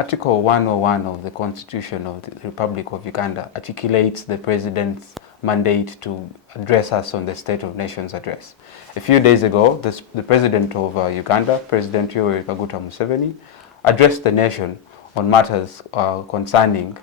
Article 101 of the Constitution of the Republic of Uganda articulates the President's mandate to address us on the State of Nations address. A few days ago, the President of Uganda, President Yoweri Kaguta Museveni, addressed the nation on matters concerning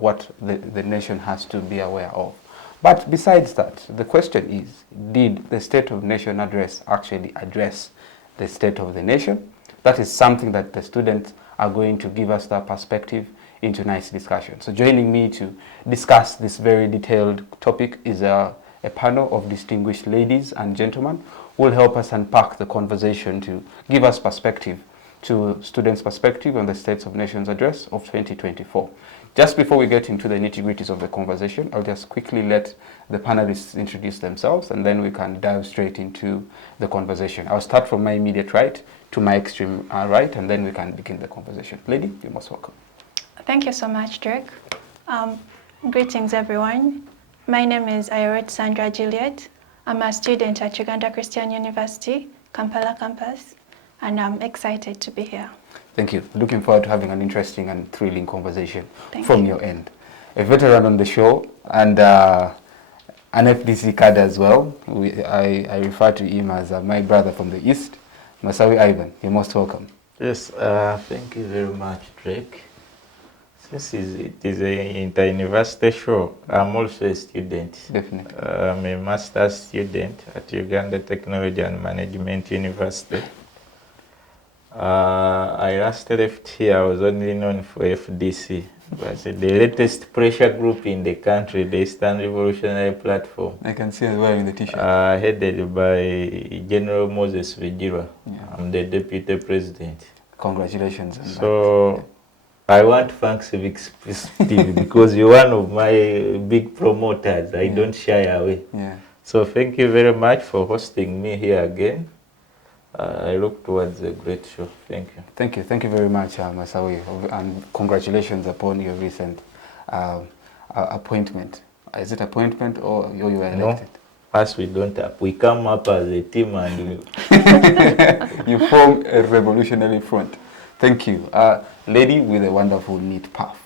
what the nation has to be aware of. But besides that, the question is, did the State of Nation address actually address the state of the nation? That is something that the students are going to give us that perspective in tonight's discussion. So joining me to discuss this very detailed topic is a panel of distinguished ladies and gentlemen who will help us unpack the conversation to give us perspective to students' perspective on the States of Nations Address of 2024. Just before we get into the nitty-gritties of the conversation, I'll just quickly let the panelists introduce themselves and then we can dive straight into the conversation. I'll start from my immediate right to my extreme right and then we can begin the conversation. Lady, you're most welcome. Thank you so much, Drake. Greetings, everyone. My name is Ayeerwot Sandra Jliet. I'm a student at Uganda Christian University, Kampala campus, and I'm excited to be here. Thank you. Looking forward to having an interesting and thrilling conversation from your end. A veteran on the show and an FDC card as well. I refer to him as my brother from the East, Masawi Ivan. You're most welcome. Yes, thank you very much, Drake. Since it is an inter-university show, I'm also a student. Definitely. I'm a master's student at Uganda Technology and Management University. I last left here, I was only known for FDC, but the latest pressure group in the country, the Eastern Revolutionary Platform. I can see as well in the t-shirt. Headed by General Moses Vijira. Yeah. I'm the deputy president. Congratulations on so, that. I want to thank Civic TV because you're one of my big promoters. I don't shy away. Yeah. So thank you very much for hosting me here again. I look towards a great show. Thank you. Thank you. Thank you very much, Masawi, and congratulations upon your recent appointment. Is it appointment or you were elected? No, us we don't up. We come up as a team and you form a revolutionary front. Thank you. Lady with a wonderful neat path.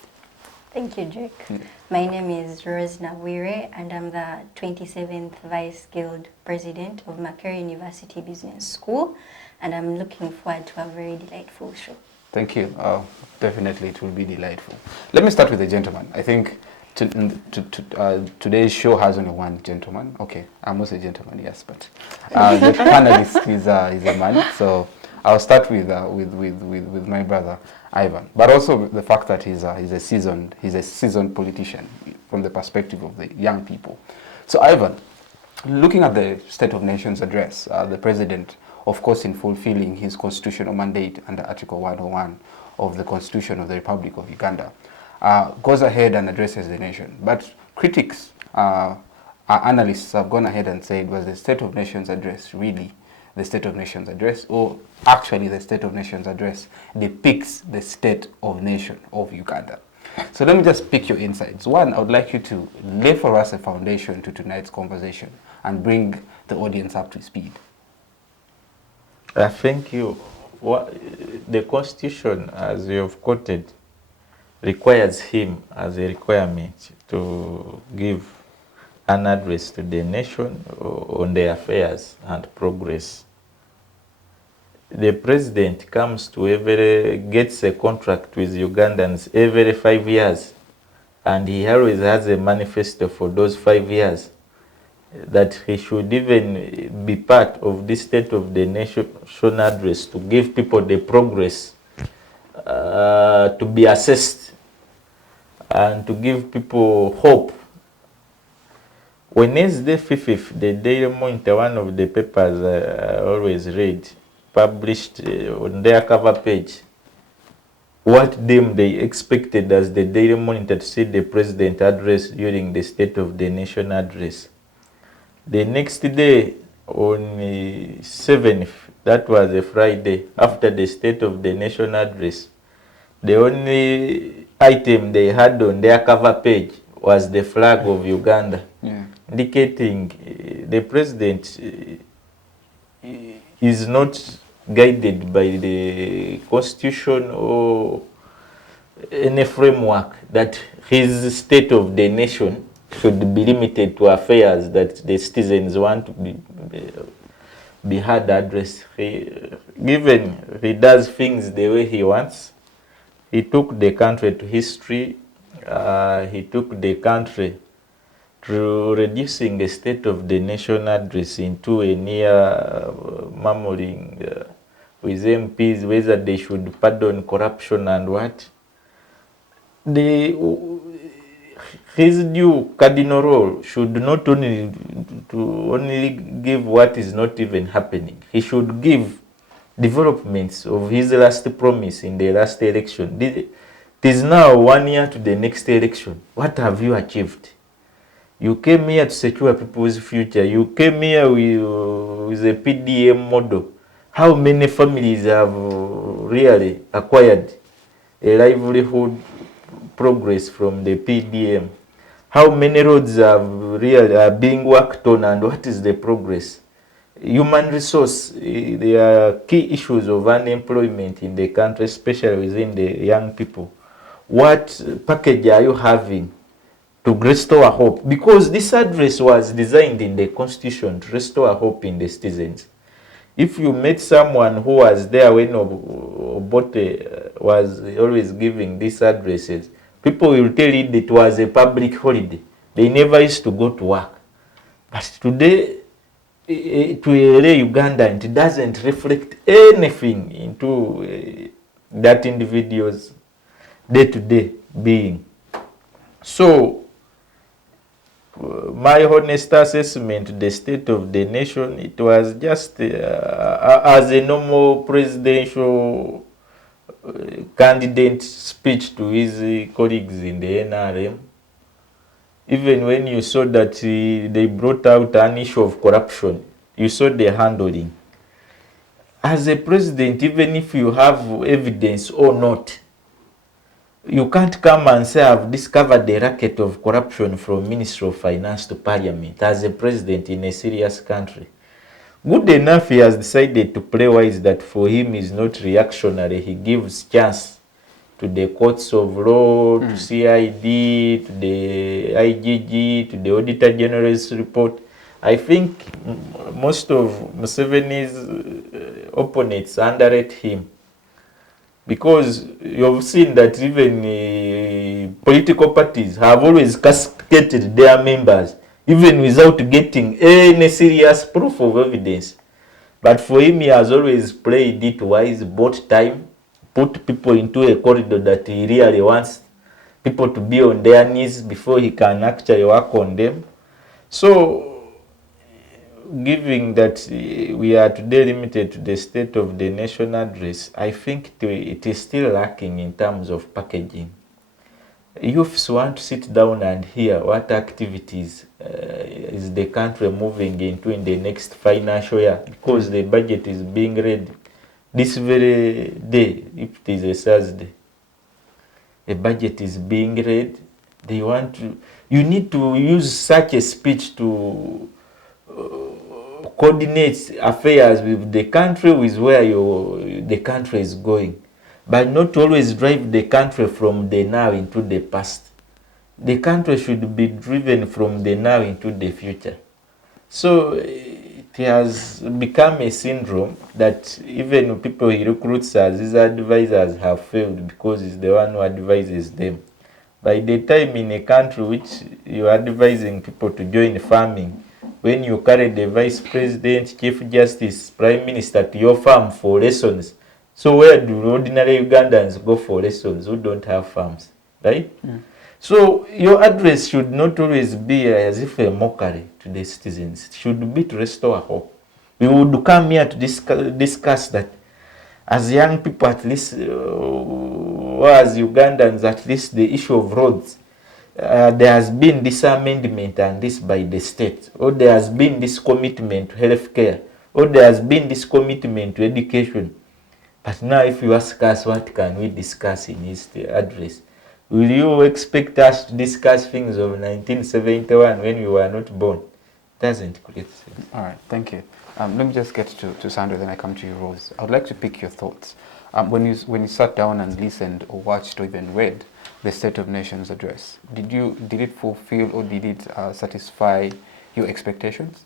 Thank you, Drake. My name is Rose Nabwire and I'm the 27th Vice Guild President of Makerere University Business School, and I'm looking forward to a very delightful show. Thank you. Definitely it will be delightful. Let me start with the gentleman. I think today's show has only one gentleman. Okay, I'm also a gentleman, yes, but the panelist is a man. So I'll start with my brother Ivan, but also the fact that he's a seasoned politician from the perspective of the young people. So Ivan, looking at the State of Nations address, the president, of course, in fulfilling his constitutional mandate under Article 101 of the Constitution of the Republic of Uganda, goes ahead and addresses the nation. But critics, analysts have gone ahead and said, was the State of Nations address really the State of Nations address, or actually the State of Nations address depicts the state of nation of Uganda? So let me just pick your insights. One, I would like you to lay for us a foundation to tonight's conversation and bring the audience up to speed. Thank you. The Constitution, as you have quoted, requires him as a requirement to give an address to the nation on their affairs and progress. The president comes to gets a contract with Ugandans every 5 years, and he always has a manifesto for those 5 years that he should even be part of this State of the Nation address to give people the progress to be assessed and to give people hope. Wednesday 5th, the Daily Monitor, one of the papers I always read, published on their cover page what they expected as the Daily Monitor to see the president address during the State of the Nation address. The next day, on the 7th, that was a Friday, after the State of the Nation address, the only item they had on their cover page was the flag of Uganda, indicating the president is not guided by the Constitution or any framework that his state of the nation should be limited to affairs that the citizens want to be had addressed. Given he does things the way he wants, he took the country to history, he took the country to reducing the state of the nation address into a near murmuring with MPs whether they should pardon corruption and what. His due cardinal role should not only give what is not even happening. He should give developments of his last promise in the last election. It is now 1 year to the next election. What have you achieved? You came here to secure people's future. You came here with a PDM model. How many families have really acquired a livelihood progress from the PDM? How many roads are being worked on, and what is the progress? Human resource, there are key issues of unemployment in the country, especially within the young people. What package are you having to restore hope? Because this address was designed in the Constitution to restore hope in the citizens. If you met someone who was there when Obote was always giving these addresses, people will tell you that it was a public holiday. They never used to go to work. But today, to a Uganda, it doesn't reflect anything into that individual's day-to-day being. So, my honest assessment, the state of the nation, it was just as a normal presidential candidate speech to his colleagues in the NRM. Even when you saw that they brought out an issue of corruption, you saw the handling. As a president, even if you have evidence or not, you can't come and say, I've discovered the racket of corruption from Ministry of Finance to Parliament as a president in a serious country. Good enough, he has decided to play wise that for him is not reactionary. He gives chance to the courts of law, to CID, to the IGG, to the Auditor General's report. I think most of Museveni's opponents underrate him. Because you've seen that even political parties have always castigated their members, even without getting any serious proof of evidence. But for him, he has always played it wise, bought time, put people into a corridor that he really wants people to be on their knees before he can actually work on them. So, given that we are today limited to the state of the nation address, I think it is still lacking in terms of packaging. Youths want to sit down and hear what activities is the country moving into in the next financial year, because the budget is being read this very day, if it is a Thursday. A budget is being read. They want to. You need to use such a speech to coordinate affairs with the country, with where the country is going, but not always drive the country from the now into the past. The country should be driven from the now into the future. So it has become a syndrome that even people he recruits as his advisors have failed because he's the one who advises them. By the time in a country which you are advising people to join farming, when you carry the vice president, chief justice, prime minister to your farm for lessons, so where do ordinary Ugandans go for lessons who don't have farms, right? So your address should not always be as if a mockery to the citizens. It should be to restore hope. We would come here to discuss that as young people, at least, or as Ugandans, at least the issue of roads. There has been this amendment and this by the state, or there has been this commitment to health care, or there has been this commitment to education. But now if you ask us what can we discuss in his address, will you expect us to discuss things of 1971 when we were not born? It doesn't create sense. All right, thank you. Let me just get to Sandra, then I come to you, Rose. I would like to pick your thoughts. When you sat down and listened or watched or even read the State of Nations address, did it fulfill or did it satisfy your expectations?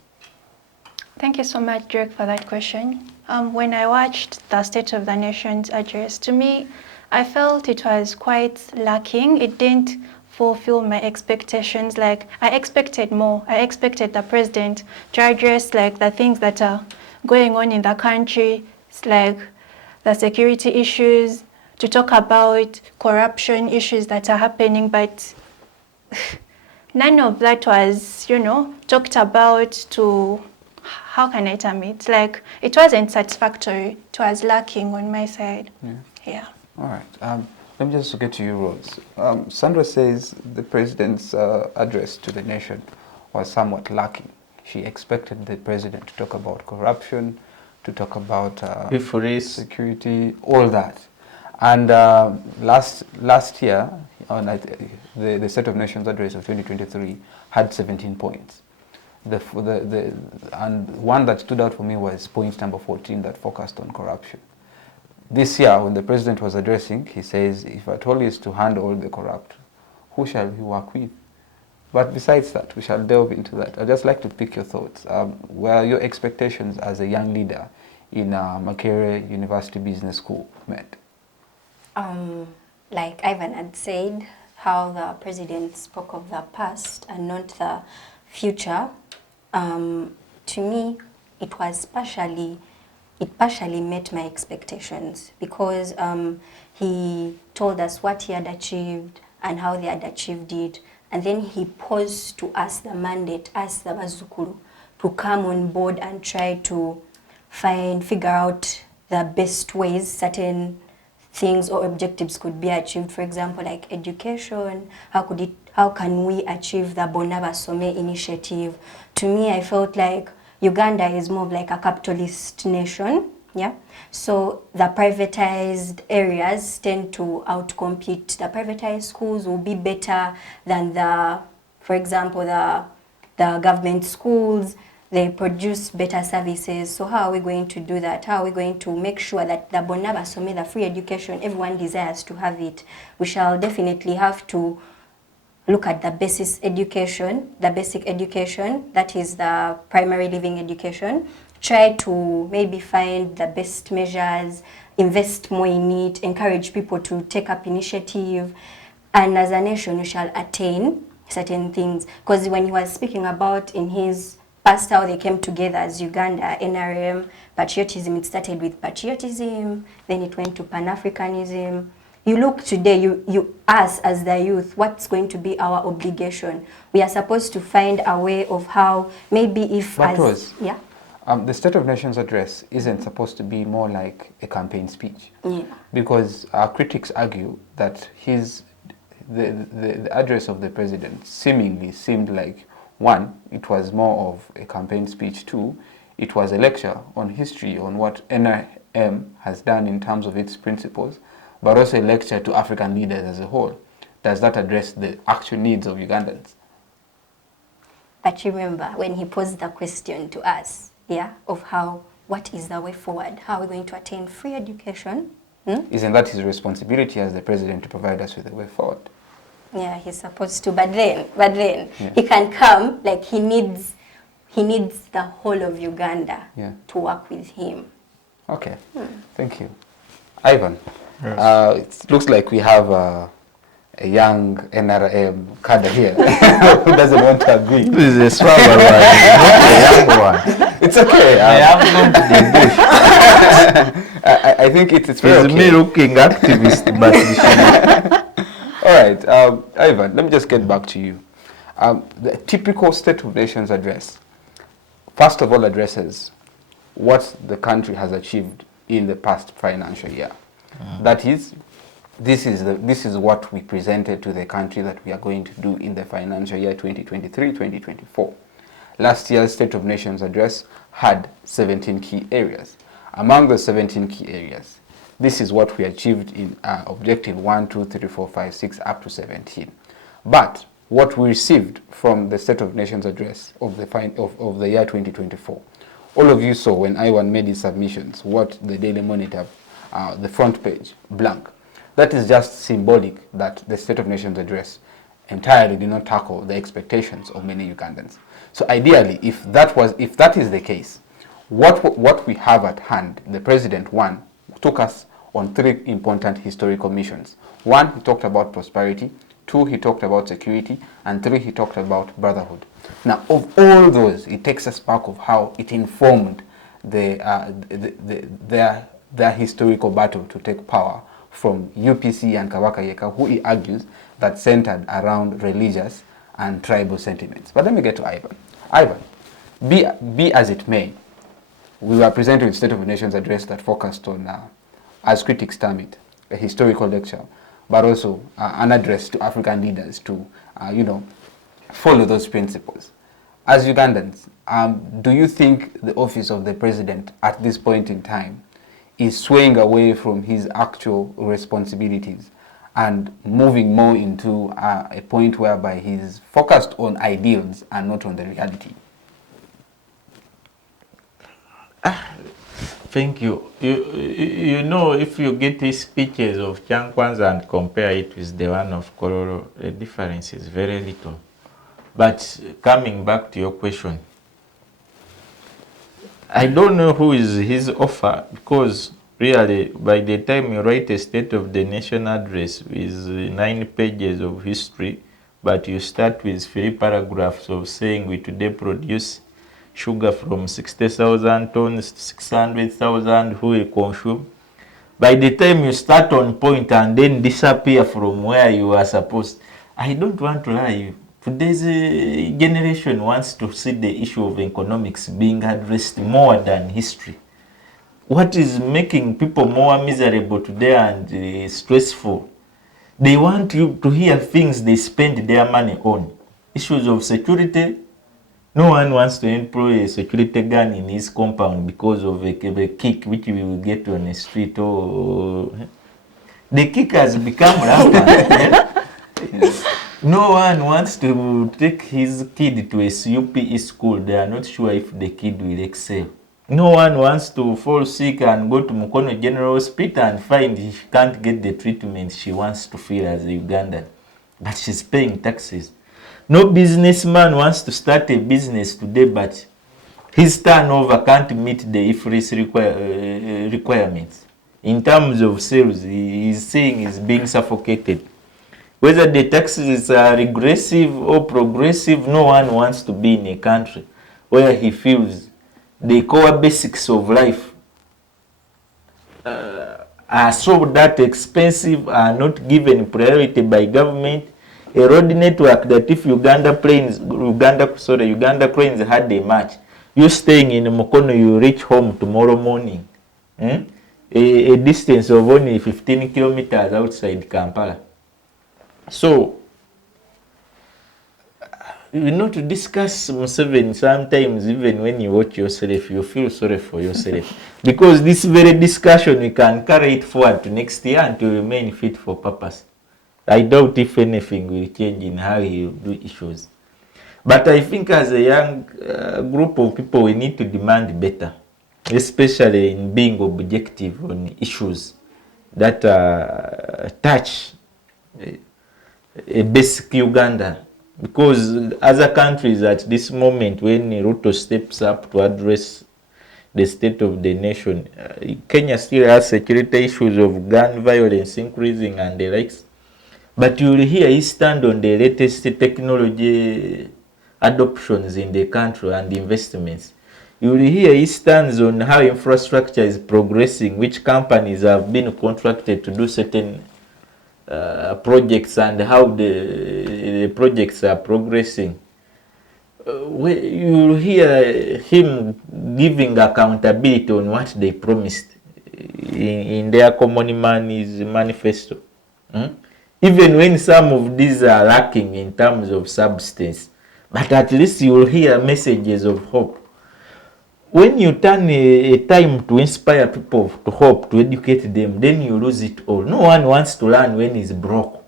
Thank you so much, Drake, for that question. When I watched the State of the Nations address, to me, I felt it was quite lacking. It didn't fulfill my expectations. Like, I expected more. I expected the president to address like the things that are going on in the country, like the security issues, to talk about corruption issues that are happening, but none of that was, talked about to, how can I term it? Like, it wasn't satisfactory. It was lacking on my side. Yeah. All right. Let me just get to you, Rose. Sandra says the president's address to the nation was somewhat lacking. She expected the president to talk about corruption, to talk about security, all that. And last year, the State of Nations address of 2023 had 17 points. And one that stood out for me was point number 14 that focused on corruption. This year, when the president was addressing, he says, if at all is to handle all the corrupt, who shall he work with? But besides that, we shall delve into that. I'd just like to pick your thoughts. Were your expectations as a young leader in Makerere University Business School met? Like Ivan had said, how the president spoke of the past and not the future, to me, it partially met my expectations, because he told us what he had achieved and how they had achieved it, and then he posed to us the mandate, us the Bazukulu, to come on board and try to figure out the best ways certain things or objectives could be achieved. For example, like education, how can we achieve the Bonaba Some initiative? To me, I felt like Uganda is more of like a capitalist nation, yeah? So the privatized areas tend to outcompete. The privatized schools will be better than for example, the government schools. They produce better services. So how are we going to do that? How are we going to make sure that the Bonaba Some, the free education, everyone desires to have it? We shall definitely have to look at the basic education, that is the primary living education. Try to maybe find the best measures, invest more in it, encourage people to take up initiative. And as a nation, we shall attain certain things. Because when he was speaking about in his past how they came together as Uganda, NRM, patriotism, it started with patriotism, then it went to Pan-Africanism. You look today, you us as the youth, what's going to be our obligation? We are supposed to find a way of how, maybe if the State of Nations address isn't supposed to be more like a campaign speech. Yeah. Because our critics argue that the address of the president seemingly seemed like, one, it was more of a campaign speech. Two, it was a lecture on history, on what NRM has done in terms of its principles, but also a lecture to African leaders as a whole. Does that address the actual needs of Ugandans? But remember, when he posed the question to us, of what is the way forward? How are we going to attain free education? Isn't that his responsibility as the president to provide us with the way forward? Yeah, he's supposed to, but then he can come, like he needs the whole of Uganda to work with him. Okay, thank you. Ivan, yes. It looks like we have a young NRM cadre here who doesn't want to agree. This is a swagger one, not a young one. It's okay. I have gone to the bush. I think it's very okay. Me looking activist, but all right, Ivan, let me just get back to you. The typical State of Nations address, first of all, addresses what the country has achieved in the past financial year. That is, this is what we presented to the country that we are going to do in the financial year 2023-2024. Last year's State of Nations address had 17 key areas. Among the 17 key areas, this is what we achieved in objective 1, 2, 3, 4, 5, 6, up to 17. But what we received from the State of Nations address of the year 2024 All of you saw when Ivan made his submissions, what the Daily Monitor, the front page, blank. That is just symbolic that the State of Nations address entirely did not tackle the expectations of many Ugandans. So ideally, if that is the case, what we have at hand, the President, one, took us on 3 important historical missions. 1, he talked about prosperity. 2, he talked about security. And 3, he talked about brotherhood. Now, of all those, it takes us back of how it informed their historical battle to take power from UPC and Kabaka Yeka, who he argues that centered around religious and tribal sentiments. But let me get to Ivan. Ivan, be as it may, we were presented with State of the Nations address that focused on, as critics term it, a historical lecture, but also an address to African leaders to, follow those principles. As Ugandans, do you think the office of the president at this point in time is swaying away from his actual responsibilities and moving more into a point whereby he's focused on ideals and not on the reality? Thank you. You know, if you get these speeches of Kyankwanza and compare it with the one of Kororo, the difference is very little. But coming back to your question, I don't know who is his offer, because really, by the time you write a State of the Nation address with 9 pages of history, but you start with 3 paragraphs of saying we today produce sugar from 60,000 tons to 600,000 who will consume. By the time you start on point and then disappear from where you are supposed, I don't want to lie. Today's generation wants to see the issue of economics being addressed more than history. What is making people more miserable today and stressful? They want you to hear things they spend their money on. Issues of security. No one wants to employ a security gun in his compound because of a kick which we will get on the street. Or the kick has become rampant. No one wants to take his kid to a UPE school. They are not sure if the kid will excel. No one wants to fall sick and go to Mukono General Hospital and find she can't get the treatment she wants to feel as a Ugandan. But she's paying taxes. No businessman wants to start a business today, but his turnover can't meet the IFRS requirements. In terms of sales, he is saying he's being suffocated. Whether the taxes are regressive or progressive, no one wants to be in a country where he feels the core basics of life are so that expensive, are not given priority by government. A road network that if Uganda cranes had a match, you staying in Mukono, you reach home tomorrow morning. A distance of only 15 kilometers outside Kampala. So, to discuss Museveni, sometimes even when you watch yourself, you feel sorry for yourself. Because this very discussion, we can carry it forward to next year and to remain fit for purpose. I doubt if anything will change in how you do issues. But I think as a young group of people, we need to demand better, especially in being objective on issues that touch a basic Uganda. Because other countries at this moment, when Ruto steps up to address the state of the nation, Kenya still has security issues of gun violence increasing and the likes. But you will hear he stand on the latest technology adoptions in the country and investments. You will hear he stands on how infrastructure is progressing, which companies have been contracted to do certain projects and how the projects are progressing. You will hear him giving accountability on what they promised in their common man's manifesto. Even when some of these are lacking in terms of substance, but at least you will hear messages of hope. When you turn a time to inspire people to hope, to educate them, then you lose it all. No one wants to learn when he's broke.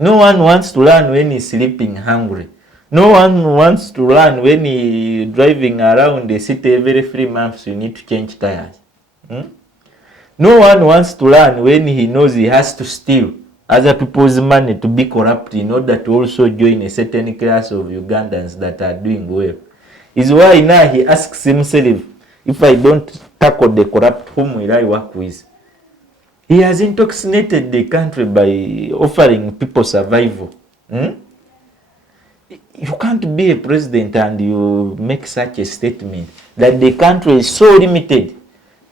No one wants to learn when he's sleeping hungry. No one wants to learn when he driving around the city every 3 months you need to change tires. No one wants to learn when he knows he has to steal other people's money to be corrupt in order to also join a certain class of Ugandans that are doing well. Is why now he asks himself, if I don't tackle the corrupt, whom will I work with? He has intoxicated the country by offering people survival. You can't be a president and you make such a statement that the country is so limited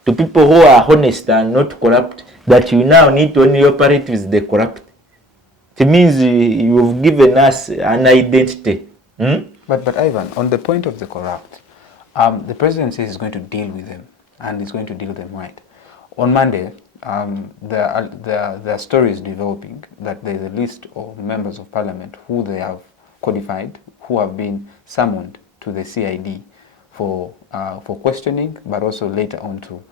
to people who are honest and not corrupt that you now need to only operate with the corrupt. It means you've given us an identity. But Ivan, on the point of the corrupt, the president says he's going to deal with them, and he's going to deal with them right. On Monday, there are stories developing that there's a list of members of parliament who they have codified, who have been summoned to the CID for questioning, but also later on to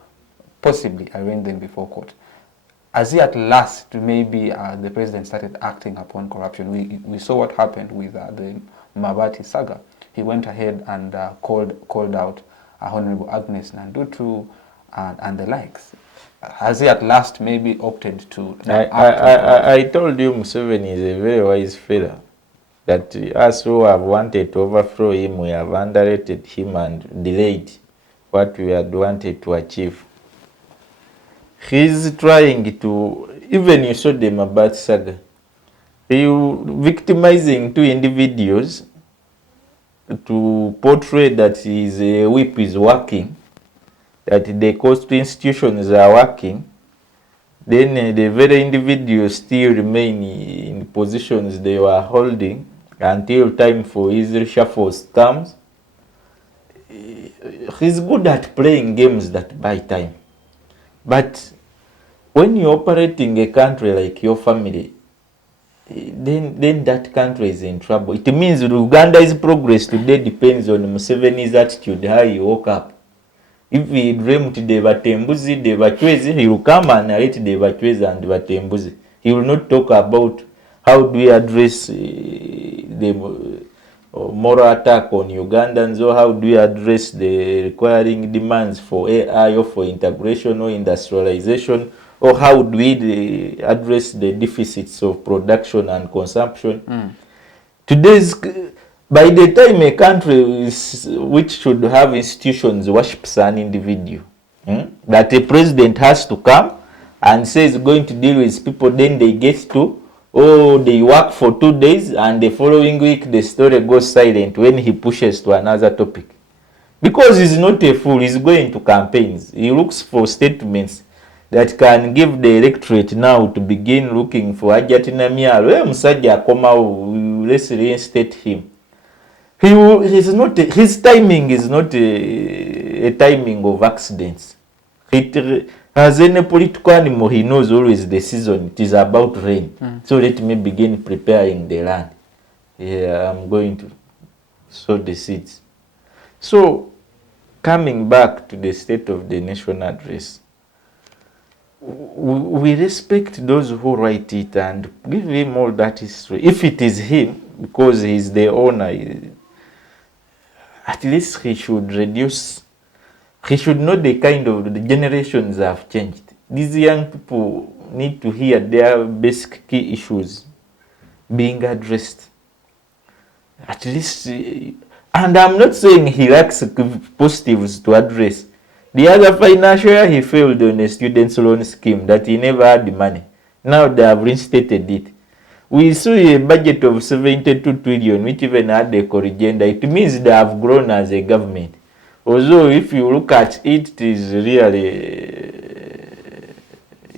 possibly arraign them before court. As he at last, maybe the president started acting upon corruption. We saw what happened with the Mabati saga. He went ahead and called out Honorable Agnes Nandutu and the likes. Has he at last maybe opted to I told you Museveni is a very wise fellow. That us who have wanted to overthrow him, we have underrated him and delayed what we had wanted to achieve. He's trying to, even you saw the Mabati saga, he victimizing two individuals to portray that his whip is working, that the cost institutions are working, then the very individuals still remain in positions they were holding until time for his reshuffles comes. He's good at playing games that buy time. But when you're operating a country like your family, then that country is in trouble. It means Uganda's progress today depends on Museveni's attitude, how he woke up. If he dreamt the Batembuzi, the Bachwezi, he will come and narrate the Bachwezi and the Batembuzi. He will not talk about how do we address the moral attack on Ugandans, or how do we address the requiring demands for AI or for integration or industrialization, or how do we address the deficits of production and consumption. Today's, by the time a country which should have institutions worships an individual, that a president has to come and says going to deal with people, then they get to, they work for 2 days and the following week the story goes silent when he pushes to another topic. Because he's not a fool, he's going to campaigns. He looks for statements that can give the electorate now to begin looking for Ajatina Mialo. Musajja Akoma, let's reinstate him. His timing is not a timing of accidents. As any political animal, he knows always the season. It is about rain. So let me begin preparing the land. I'm going to sow the seeds. So, coming back to the State of the Nation address, we respect those who write it and give him all that history. If it is him, because he's the owner, at least he should reduce. He should know the kind of the generations have changed. These young people need to hear their basic key issues being addressed. At least, and I'm not saying he lacks positives to address. The other financial year he failed on a student's loan scheme that he never had the money. Now they have reinstated it. We saw a budget of 72 trillion, which even had a corrigenda. It means they have grown as a government. Although if you look at it, it is really,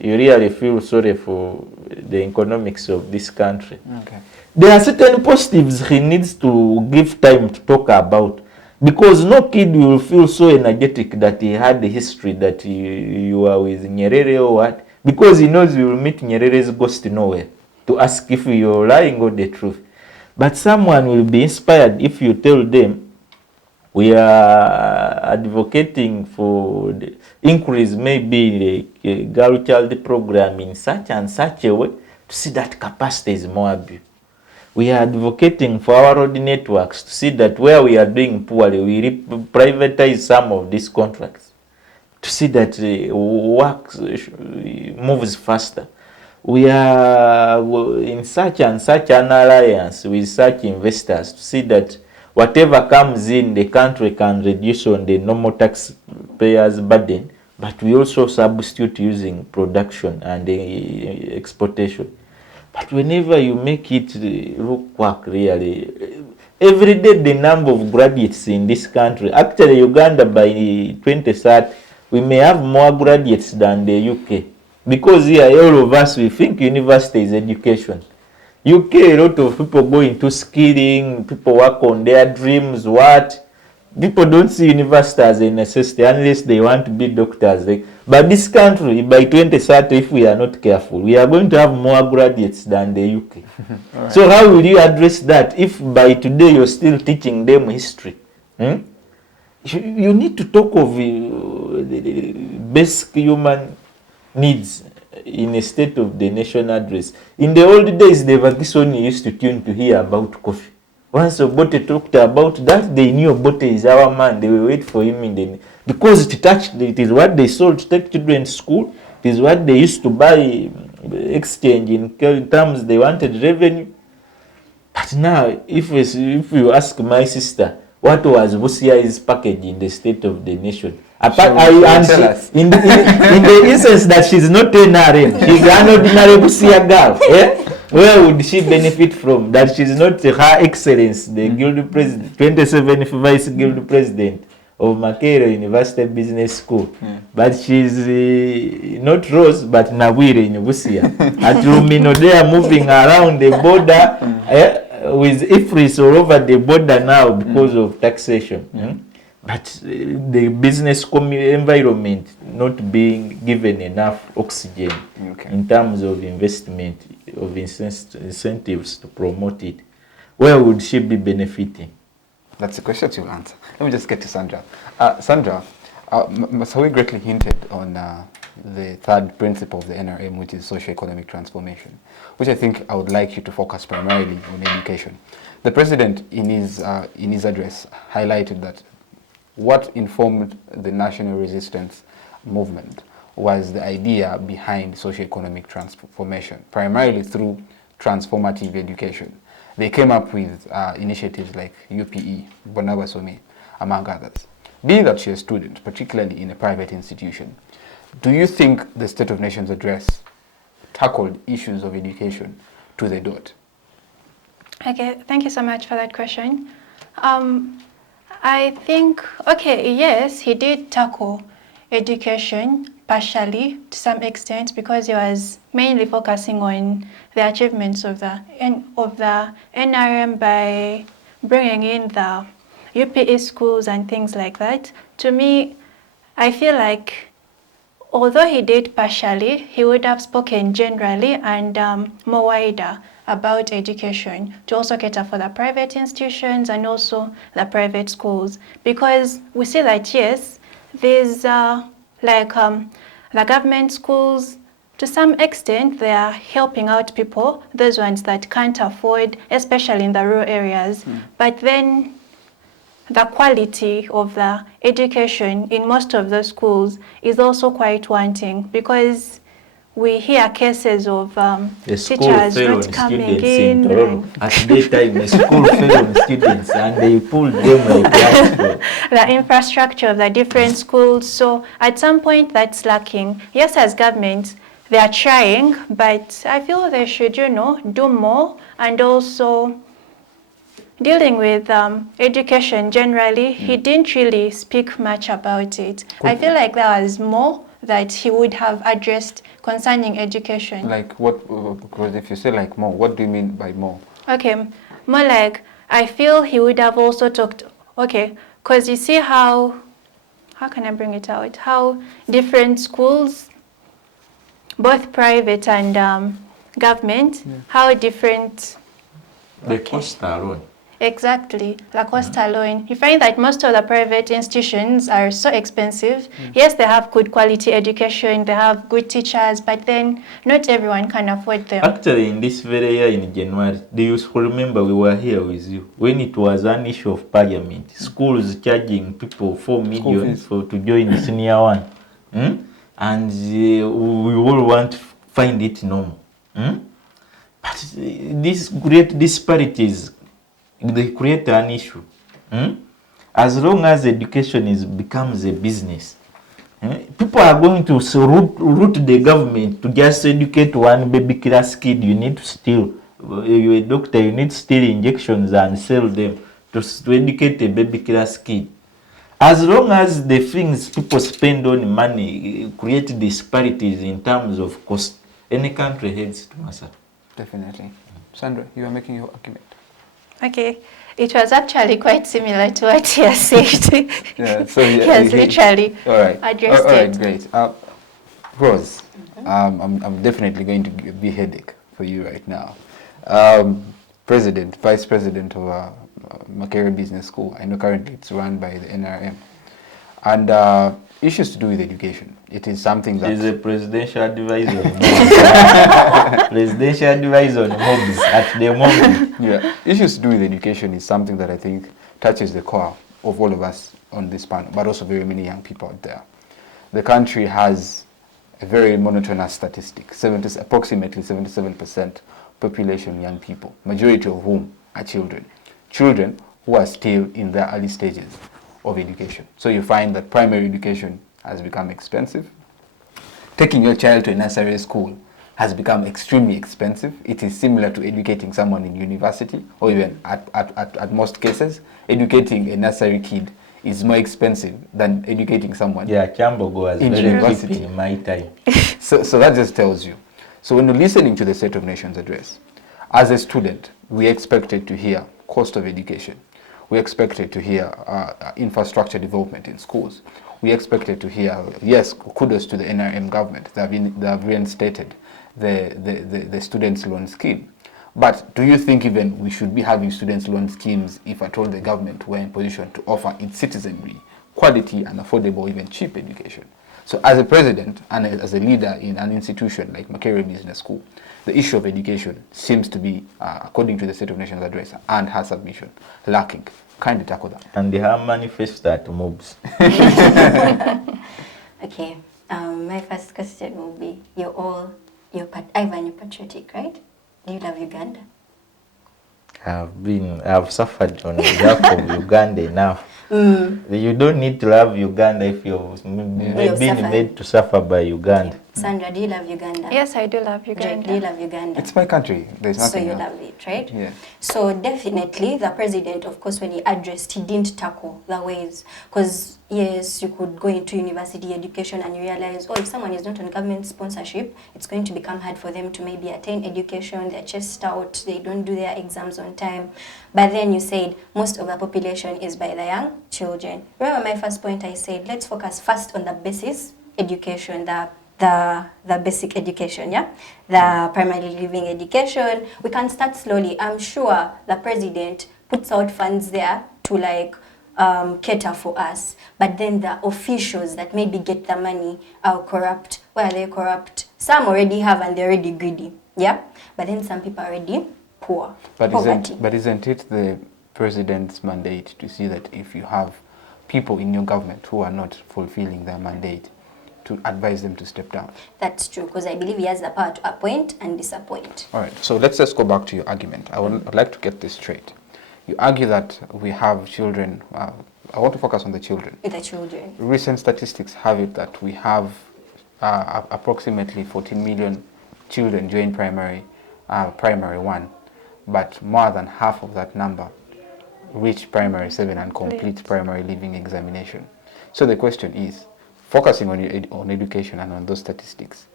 you really feel sorry for the economics of this country. Okay. There are certain positives he needs to give time to talk about. Because no kid will feel so energetic that he had the history that you are with Nyerere or what. Because he knows you will meet Nyerere's ghost nowhere to ask if you're lying or the truth. But someone will be inspired if you tell them, we are advocating for the increase maybe the girl child program in such and such a way to see that capacity is more abused. We are advocating for our road networks to see that where we are doing poorly, we privatize some of these contracts to see that work moves faster. We are in such and such an alliance with such investors to see that whatever comes in, the country can reduce on the normal taxpayers' burden, but we also substitute using production and exportation. But whenever you make it look work really, every day the number of graduates in this country, actually Uganda by 2030, we may have more graduates than the UK. Because here all of us, we think university is education. UK, a lot of people go into skilling, people work on their dreams, what? People don't see university as a necessity unless they want to be doctors. But this country, by 2030, if we are not careful, we are going to have more graduates than the UK. Right. So how will you address that if by today you're still teaching them history? You need to talk of the basic human needs in a State of the Nation address. In the old days, the Vakisoni used to tune to hear about coffee. Once Obote talked about that, they knew Obote is our man. They will wait for him in the... Because it is what they sold to take children to school. It is what they used to buy, exchange in terms they wanted revenue. But now, if you ask my sister, what was Busia's package in the State of the Nation? In the instance that she's not NRM, she's an ordinary Busia girl. Where would she benefit from? That she's not Her Excellence, the Guild President, 27th Vice Guild President of Makerere University Business School. But she's not Rose, but Nabwire in Busia. At Lumino, they are moving around the border with IFRIS all over the border now because of taxation. But the business environment not being given enough oxygen in terms of investment, of incentives to promote it. Where would she be benefiting? That's a question to answer. Let me just get to Sandra. Sandra, Masawi greatly hinted on the third principle of the NRM, which is socio-economic transformation, which I think I would like you to focus primarily on education. The President, in his address, highlighted that what informed the national resistance movement was the idea behind socio-economic transformation, primarily through transformative education. They came up with initiatives like UPE, Bonabasome, among others. Being that you're a student, particularly in a private institution, do you think the State of Nations address tackled issues of education to the dot? Okay, thank you so much for that question. I think, okay, yes, he did tackle education partially to some extent because he was mainly focusing on the achievements of the NRM by bringing in the UPE schools and things like that. To me, I feel like although he did partially, he would have spoken generally and more wider about education to also cater for the private institutions and also the private schools. Because we see that, yes, there's the government schools, to some extent, they are helping out people, those ones that can't afford, especially in the rural areas. But then the quality of the education in most of the schools is also quite wanting because we hear cases of teachers not coming in. At daytime, the school fell on students and they pulled them like that. The infrastructure of the different schools. So at some point that's lacking. Yes, as government, they are trying, but I feel they should, do more and also dealing with education generally, he didn't really speak much about it. I feel like there was more that he would have addressed concerning education. Like what, because if you say like more, what do you mean by more? Okay, more like, I feel he would have also talked, okay, because you see how can I bring it out? How different schools, both private and government, how different... The cost alone. Exactly, the cost alone. You find that most of the private institutions are so expensive. Yes, they have good quality education, they have good teachers, but then not everyone can afford them. Actually, in this very year in January, do you remember we were here with you when it was an issue of parliament? Schools charging people 4 million to join the senior one. And we all want to find it normal. But these great disparities, they create an issue. As long as education becomes a business, people are going to root the government to just educate one baby class kid. You need to steal. You're a doctor, you need to steal injections and sell them to educate a baby class kid. As long as the things people spend on money create disparities in terms of cost, any country heads to Masawi. Definitely. Sandra, you are making your argument. Okay, it was actually quite similar to what he has said. Yeah, so he has literally addressed all right, it. great. Rose, I'm definitely going to be a headache for you right now. Vice President of Makerere Business School. I know currently it's run by the NRM. And issues to do with education. It is something that... He's a presidential advisor. Presidential advisor on mobs at the moment. Yeah, issues to do with education is something that I think touches the core of all of us on this panel, but also very many young people out there. The country has a very monotonous statistic, approximately 77% population young people, majority of whom are children. Children who are still in their early stages of education. So you find that primary education has become expensive. Taking your child to a nursery school has become extremely expensive. It is similar to educating someone in university, or even at most cases, educating a nursery kid is more expensive than educating someone. Yeah, Chambogo was in very university. cheap in my time. So that just tells you. So when you're listening to the State of Nations address, as a student, we expected to hear cost of education. We expected to hear infrastructure development in schools. We expected to hear, yes, kudos to the NRM government. They have reinstated the students' loan scheme. But do you think even we should be having students' loan schemes if at all the government were in position to offer its citizenry quality and affordable, even cheap education? So as a president and as a leader in an institution like Makerere Business School, the issue of education seems to be, according to the State of Nations address and her submission, lacking. Kindly tackle that. And they have manifesto at mobs. Okay, my first question will be, Ivan, you're patriotic, right? Do you love Uganda? I've suffered on behalf of Uganda enough. You don't need to love Uganda if you've been made to suffer by Uganda. Okay. Sandra, do you love Uganda? Yes, I do love Uganda. Drake, do you love Uganda? It's my country. There's nothing So you else. love it, right? Yeah. So definitely the president, of course, when he addressed, he didn't tackle the ways. Because yes, you could go into university education and you realize, oh, if someone is not on government sponsorship, it's going to become hard for them to maybe attain education. They're chased out. They don't do their exams on time. But then you said most of the population is by the young children. Remember my first point, I said, let's focus first on the basis education, the basic education, yeah? The primary living education. We can start slowly. I'm sure the president puts out funds there to like cater for us. But then the officials that maybe get the money are corrupt. Why are they corrupt? Some already have and they're already greedy, yeah? But then some people are already poor. But isn't it the president's mandate to see that if you have people in your government who are not fulfilling their mandate, to advise them to step down? That's true, because I believe he has the power to appoint and disappoint. All right, so let's just go back to your argument. I'd like to get this straight. You argue that we have children. I want to focus on the children. The children. Recent statistics have it that we have approximately 14 million children join primary one, but more than half of that number reach primary 7 and complete primary living examination. So the question is, focusing on education and on those statistics,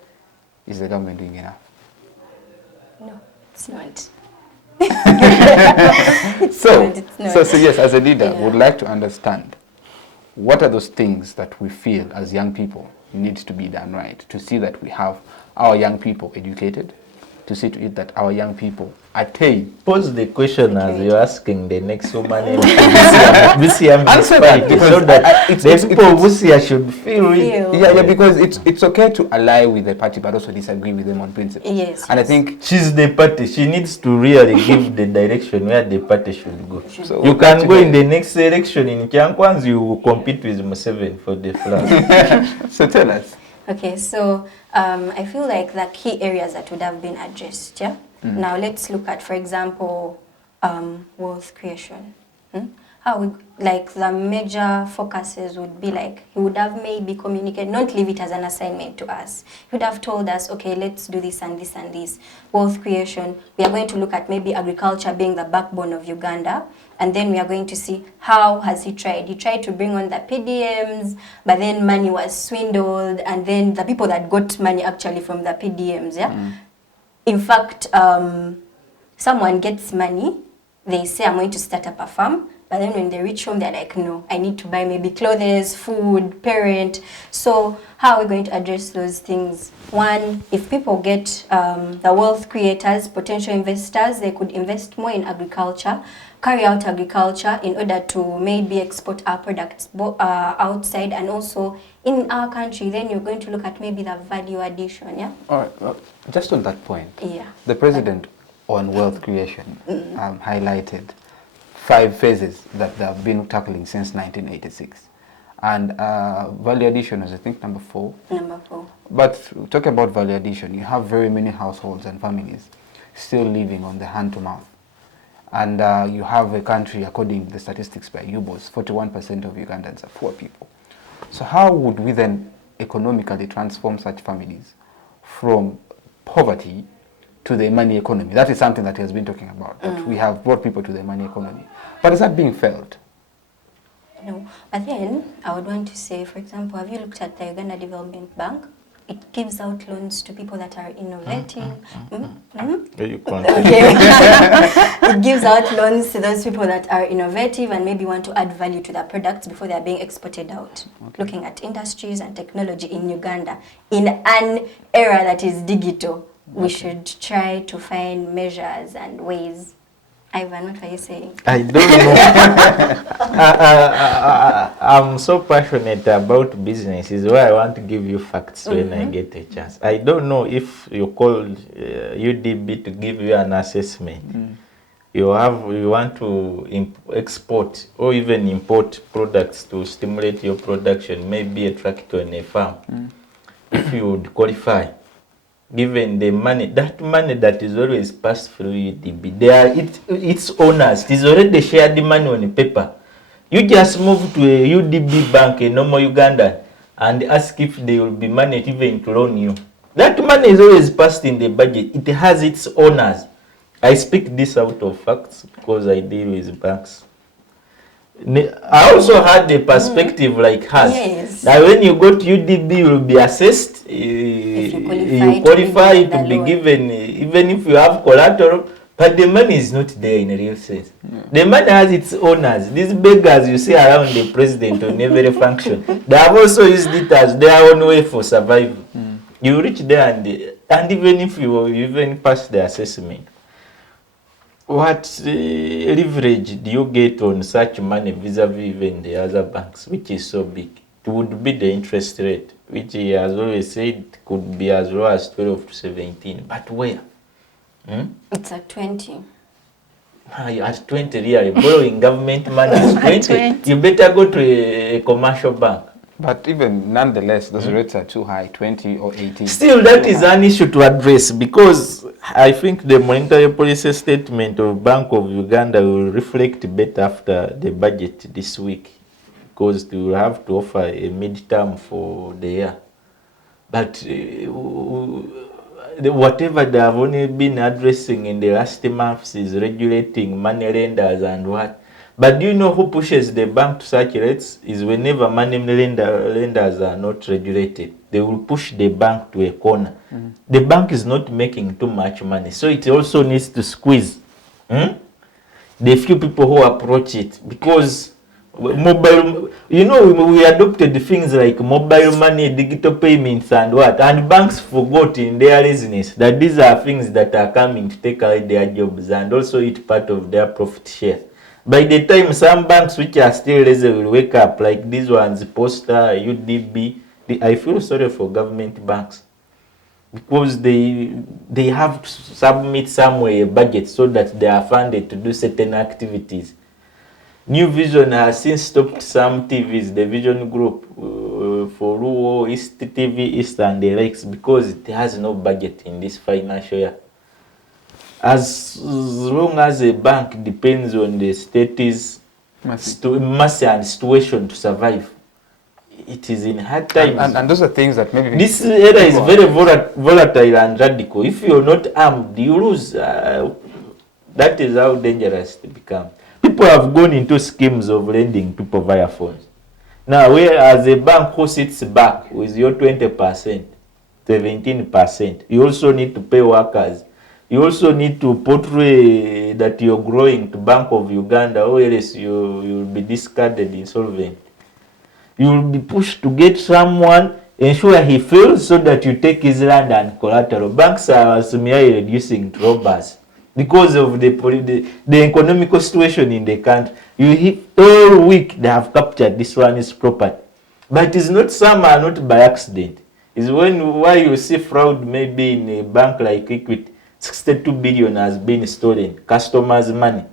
is the government doing enough? No, it's not. So yes, as a leader, yeah, would like to understand what are those things that we feel as young people needs to be done right to see that we have our young people educated, to see to it that our young people attain. Pose the question as you're asking the next woman. Answer that, because so that it's people of Busia should feel it. Yeah, because it's okay to ally with the party but also disagree with them on principle. Yes. And I think she's the party. She needs to really give the direction where the party should go. So you can go in the next election in Kyankwan's, you will compete with Museveni for the flag. So tell us. Okay, so I feel like the key areas that would have been addressed, yeah? Now let's look at, for example, wealth creation. How we, like the major focuses would be like, he would have maybe communicated, not leave it as an assignment to us. He would have told us, okay, let's do this and this and this. Wealth creation, we are going to look at maybe agriculture being the backbone of Uganda. And then we are going to see how has he tried. He tried to bring on the PDMs, but then money was swindled. And then the people that got money actually from the PDMs, yeah? In fact, someone gets money, they say, I'm going to start up a farm. But then when they reach home, they're like, no, I need to buy maybe clothes, food, parent. So how are we going to address those things? One, if people get the wealth creators, potential investors, they could invest more in agriculture, carry out agriculture in order to maybe export our products outside and also in our country. Then you're going to look at maybe the value addition, yeah? All right, well, just on that point, Yeah. the president on wealth creation highlighted 5 phases that they have been tackling since 1986. And value addition is, I think, number 4. Number 4. But talking about value addition, you have very many households and families still living on the hand-to-mouth. And you have a country, according to the statistics by UBOS, 41% of Ugandans are poor people. So how would we then economically transform such families from poverty to the money economy? That is something that he has been talking about, that we have brought people to the money economy. But is that being felt? No. But then I would want to say, for example, have you looked at the Uganda Development Bank? It gives out loans to people that are innovating. You Okay. It gives out loans to those people that are innovative and maybe want to add value to their products before they are being exported out. Okay. Looking at industries and technology in Uganda in an era that is digital. We should try to find measures and ways. Ivan, what are you saying? I don't know. I'm so passionate about business. Is why I want to give you facts when I get a chance. I don't know if you called UDB to give you an assessment. You want to export or even import products to stimulate your production, maybe a tractor on a farm. If you would qualify, given the money, that money that is always passed through UDB, they are its owners. It is already shared money on paper. You just move to a UDB bank, a normal Uganda, and ask if they will be managed even to loan you. That money is always passed in the budget. It has its owners. I speak this out of facts because I deal with banks. I also had the perspective like hers. Yes. That when you go to UDB, you will be assessed. You qualify to be given, even if you have collateral, but the money is not there in a real sense. The money has its owners. These beggars you see around the president on every function, they have also used it as their own way for survival. You reach there and even if you even pass the assessment, what leverage do you get on such money vis-a-vis even the other banks, which is so big? It would be the interest rate, which he has always said could be as low as 12 to 17. But where? It's at 20. At 20, really, borrowing government money at 20. You better go to a commercial bank. But even nonetheless, those rates are too high, 20 or 18. Still, that is an issue to address because I think the monetary policy statement of Bank of Uganda will reflect better after the budget this week because they will have to offer a mid-term for the year. But whatever they have only been addressing in the last months is regulating money lenders and what. But do you know who pushes the bank to such rates? Is whenever money lenders are not regulated, they will push the bank to a corner. The bank is not making too much money, so it also needs to squeeze the few people who approach it. Because Mobile, we adopted things like mobile money, digital payments, and what? And banks forgot in their laziness that these are things that are coming to take away their jobs and also eat part of their profit share. By the time some banks which are still lazy will wake up, like these ones, Posta, UDB, I feel sorry for government banks because they have to submit somewhere a budget so that they are funded to do certain activities. New Vision has since stopped some TVs, the Vision Group, for Luo, East TV, East and the likes, because it has no budget in this financial year. As long as a bank depends on the state's mercy and situation to survive, it is in hard times. And those are things that maybe... This area is very volatile and radical. If you're not armed, you lose. That is how dangerous it becomes. People have gone into schemes of lending people via phones. Now, whereas a bank who sits back with your 20%, 17%, you also need to pay workers. You also need to portray that you're growing to Bank of Uganda, or else you'll be discarded insolvent. You will be pushed to get someone, ensure he fails so that you take his land and collateral. Banks are similarly reducing to robbers because of the economical situation in the country. You hit all week they have captured this one is property. But it's not some are not by accident. It's why you see fraud maybe in a bank like Equity. 62 billion has been stolen, customers' money.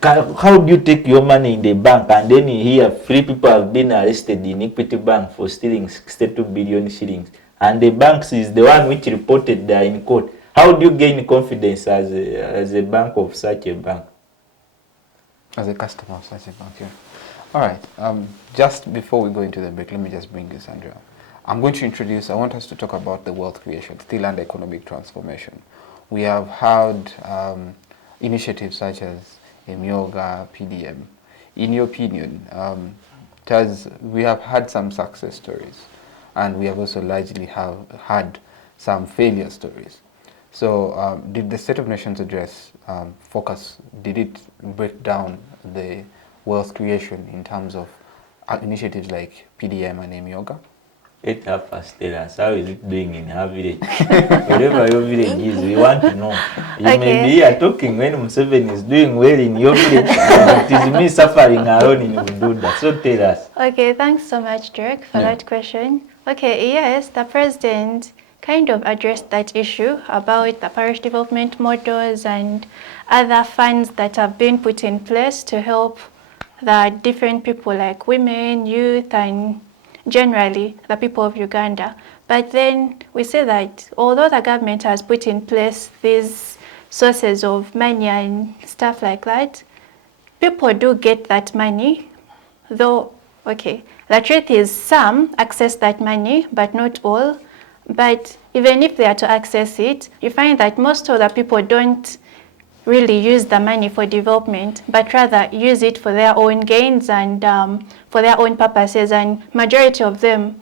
How do you take your money in the bank and then you hear 3 people have been arrested in Equity Bank for stealing 62 billion shillings? And the banks is the one which reported they are in court. How do you gain confidence as a bank of such a bank? As a customer of such a bank, yeah. All right. Just before we go into the break, let me just bring you Sandra. I want us to talk about the wealth creation, still under economic transformation. We have had initiatives such as Myoga, PDM. In your opinion, we have had some success stories, and we have also largely had some failure stories. So did the State of Nations Address did it break down the wealth creation in terms of initiatives like PDM and Myoga? Let her first tell us how is it doing in her village. Wherever your village is, we want to know. You may be here talking when Museveni is doing well in your village, and it is me suffering alone in Uganda. So tell us. Okay, thanks so much, Drake, for that question. Okay, yes, the president kind of addressed that issue about the parish development models and other funds that have been put in place to help the different people like women, youth, and generally the people of Uganda. But then we say that although the government has put in place these sources of money and stuff like that, people do get that money, though, okay, the truth is some access that money, but not all. But even if they are to access it, you find that most of the people don't really use the money for development, but rather use it for their own gains and for their own purposes, and majority of them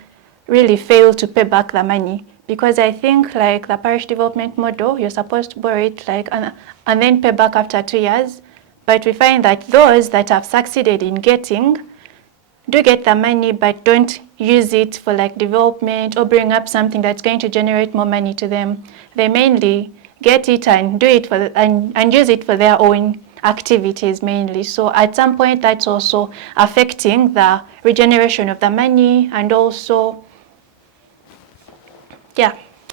really fail to pay back the money. Because I think like the parish development model, you're supposed to borrow it like and then pay back after 2 years. But we find that those that have succeeded in do get the money, but don't use it for like development or bring up something that's going to generate more money to them. They mainly get it and do it for and use it for their own activities mainly. So at some point that's also affecting the regeneration of the money and also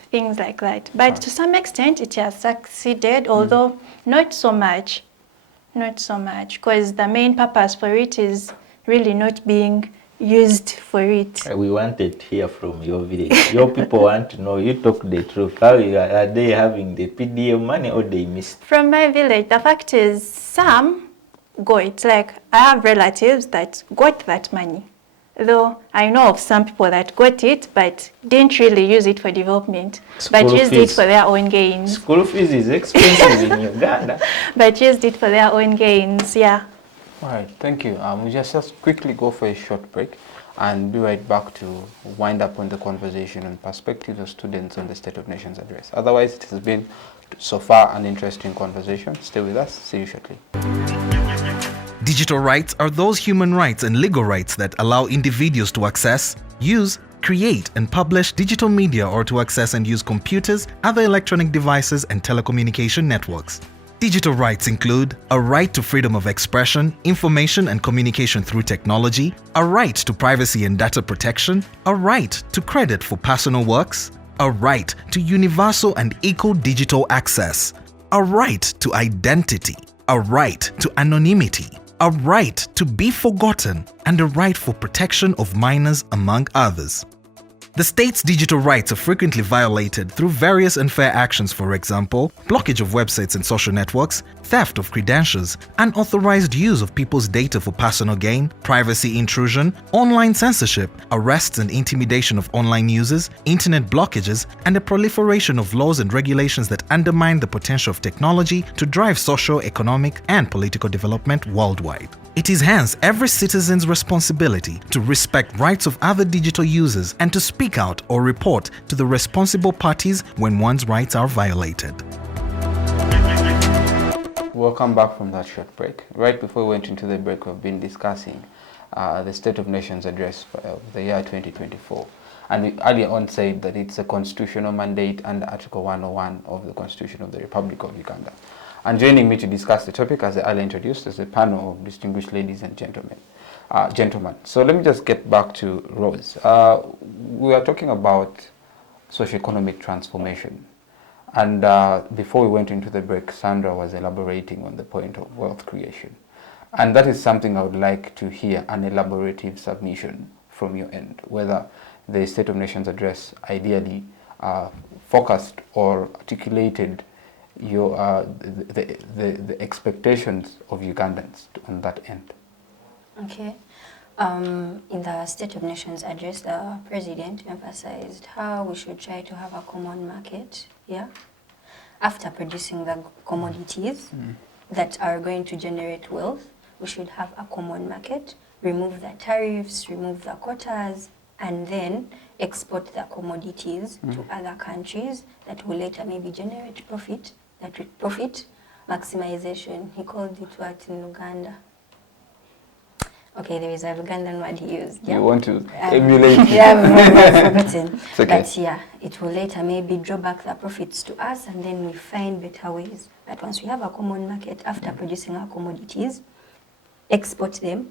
things like that. But to some extent it has succeeded, although not so much, because the main purpose for it is really not being used for it. We wanted to hear from your village. Your people want to know, you talk the truth. How are they having the PDM money or they missed? From my village, the fact is some got, like I have relatives that got that money. Though I know of some people that got it but didn't really use it for development, but used it for their own gains. School fees is expensive in Uganda. But used it for their own gains, yeah. All right, thank you. We just quickly go for a short break and be right back to wind up on the conversation and perspectives of students on the State of Nations Address. Otherwise, it has been so far an interesting conversation. Stay with us. See you shortly. Digital rights are those human rights and legal rights that allow individuals to access, use, create and publish digital media or to access and use computers, other electronic devices and telecommunication networks. Digital rights include a right to freedom of expression, information and communication through technology, a right to privacy and data protection, a right to credit for personal works, a right to universal and equal digital access, a right to identity, a right to anonymity, a right to be forgotten, and a right for protection of minors, among others. The state's digital rights are frequently violated through various unfair actions, for example, blockage of websites and social networks, theft of credentials, unauthorized use of people's data for personal gain, privacy intrusion, online censorship, arrests and intimidation of online users, internet blockages, and the proliferation of laws and regulations that undermine the potential of technology to drive social, economic, and political development worldwide. It is hence every citizen's responsibility to respect rights of other digital users and to speak out or report to the responsible parties when one's rights are violated. Welcome back from that short break. Right before we went into the break, we've been discussing the State of Nations address for the year 2024. And we earlier on said that it's a constitutional mandate under Article 101 of the Constitution of the Republic of Uganda. And joining me to discuss the topic, as I earlier introduced, is a panel of distinguished ladies and gentlemen. So let me just get back to Rose. We are talking about socio-economic transformation. And before we went into the break, Sandra was elaborating on the point of wealth creation. And that is something I would like to hear an elaborative submission from your end, whether the State of Nations address ideally focused or articulated your the expectations of Ugandans on that end. Okay. In the State of Nations address, the President emphasized how we should try to have a common market, after producing the commodities that are going to generate wealth. We should have a common market, remove the tariffs, remove the quotas, and then export the commodities to other countries that will later maybe generate profit. Profit maximization, he called it what in Uganda? Okay, there is a Ugandan word he used. You want to emulate? I've forgotten. Okay. But it will later maybe draw back the profits to us, and then we find better ways. But once we have a common market, after producing our commodities, export them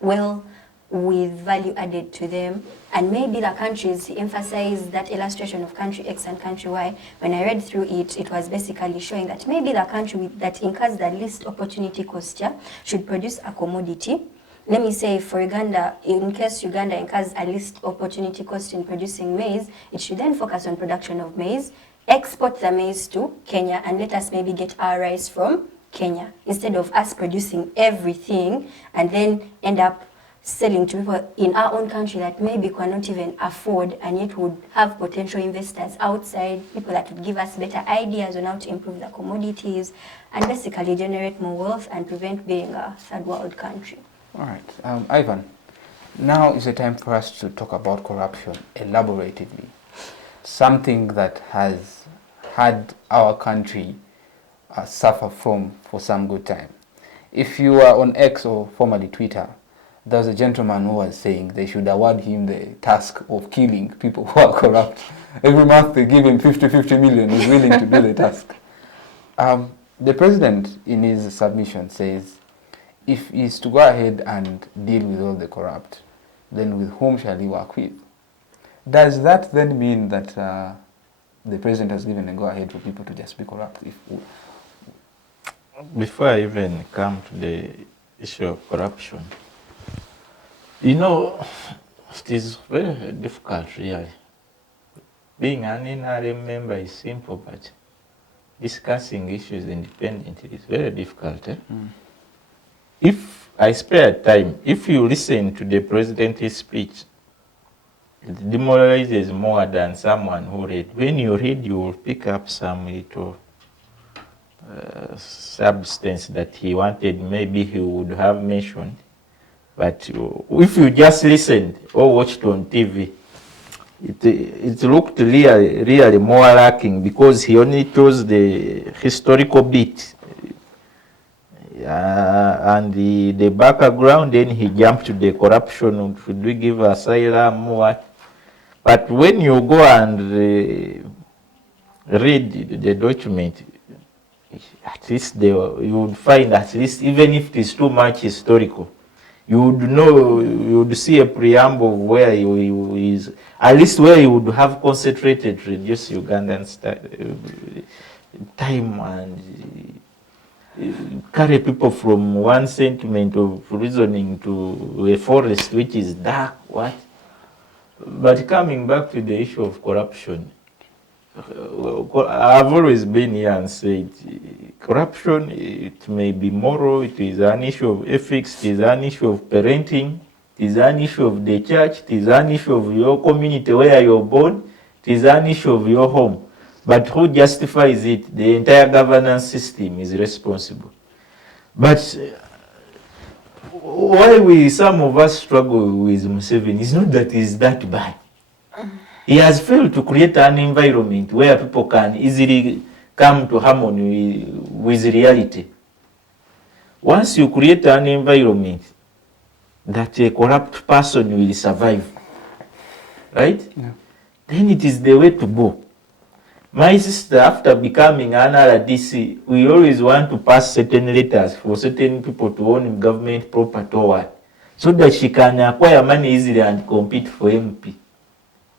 well with value added to them. And maybe the countries emphasize that illustration of country X and country Y. When I read through it, it was basically showing that maybe the country that incurs the least opportunity cost should produce a commodity. Let me say for Uganda, in case Uganda incurs a least opportunity cost in producing maize, it should then focus on production of maize, export the maize to Kenya, and let us maybe get our rice from Kenya, instead of us producing everything and then end up selling to people in our own country that maybe cannot even afford, and yet would have potential investors outside, people that would give us better ideas on how to improve the commodities and basically generate more wealth and prevent being a third world country. All right. Ivan, now is the time for us to talk about corruption elaboratively. Something that has had our country suffer from for some good time. If you are on X or formerly Twitter, there was a gentleman who was saying they should award him the task of killing people who are corrupt. Every month they give him 50 million, he's willing to do the task. The president in his submission says, if he's to go ahead and deal with all the corrupt, then with whom shall he work with? Does that then mean that the president has given a go-ahead for people to just be corrupt? Before I even come to the issue of corruption, you know, it is very difficult, really. Being an NRM member is simple, but discussing issues independently is very difficult. If I spare time, if you listen to the president's speech, it demoralizes more than someone who read. When you read, you will pick up some little substance that he wanted, maybe he would have mentioned. But if you just listened or watched on TV, it looked really more lacking, because he only chose the historical bit. and the background, then he jumped to the corruption. Should we give asylum? What? But when you go and read the document, at least you would find, at least, even if it is too much historical, you would know, you would see a preamble where he is, at least where he would have concentrated to reduce Ugandan time and carry people from one sentiment of reasoning to a forest which is dark. What? But coming back to the issue of corruption, I've always been here and said, corruption, it may be moral, it is an issue of ethics, it is an issue of parenting, it is an issue of the church, it is an issue of your community where you're born, it is an issue of your home. But who justifies it? The entire governance system is responsible. But why some of us struggle with Museveni is not that he's that bad. He has failed to create an environment where people can easily come to harmony with reality. Once you create an environment that a corrupt person will survive, right? Yeah. Then it is the way to go. My sister, after becoming an RDC, we always want to pass certain letters for certain people to own government property or what, so that she can acquire money easily and compete for MP.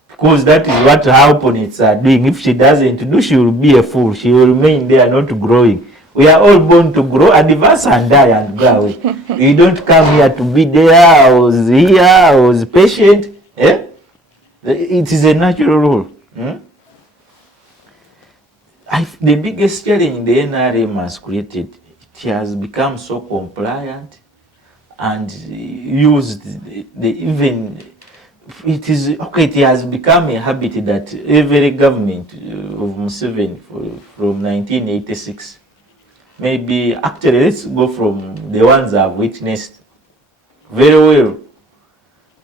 Because that is what her opponents are doing. If she doesn't do, she will be a fool. She will remain there, not growing. We are all born to grow, advance and die and go away. We don't come here to be there. I was here, I was patient. Eh? It is a natural rule. The biggest challenge the NRM has created, it has become so compliant and used it has become a habit that every government of Museveni from 1986, maybe, actually let's go from the ones I've witnessed very well.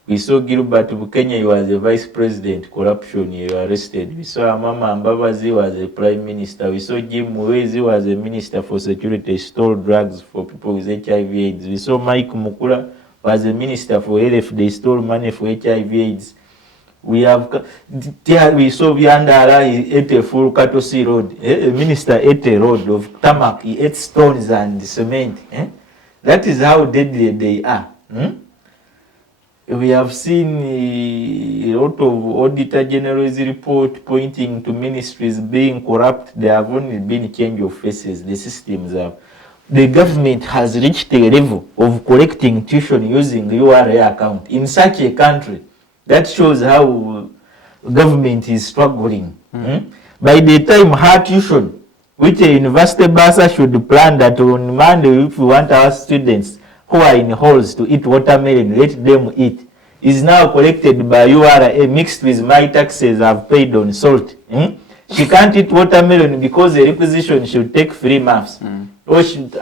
We saw Gilbert Bukenya, he was a vice president, corruption, he was arrested. We saw Mama Mbabazi was a prime minister. We saw Jim Muhwezi was a minister for security, stole drugs for people with HIV/AIDS. We saw Mike Mukula was a minister for health, they stole money for HIV/AIDS. We saw Vyandara, he ate a full Katosi road. A minister ate a road of tarmac, he ate stones and cement. That is how deadly they are. We have seen a lot of Auditor General's report pointing to ministries being corrupt. There have only been change of faces. The systems have. The government has reached a level of collecting tuition using URA account in such a country. That shows how government is struggling. By the time her tuition, which a university bursar should plan that on Monday, if we want our students who are in halls to eat watermelon, let them eat, is now collected by URA mixed with my taxes I've paid on salt. She can't eat watermelon because the requisition should take 3 months. Or should,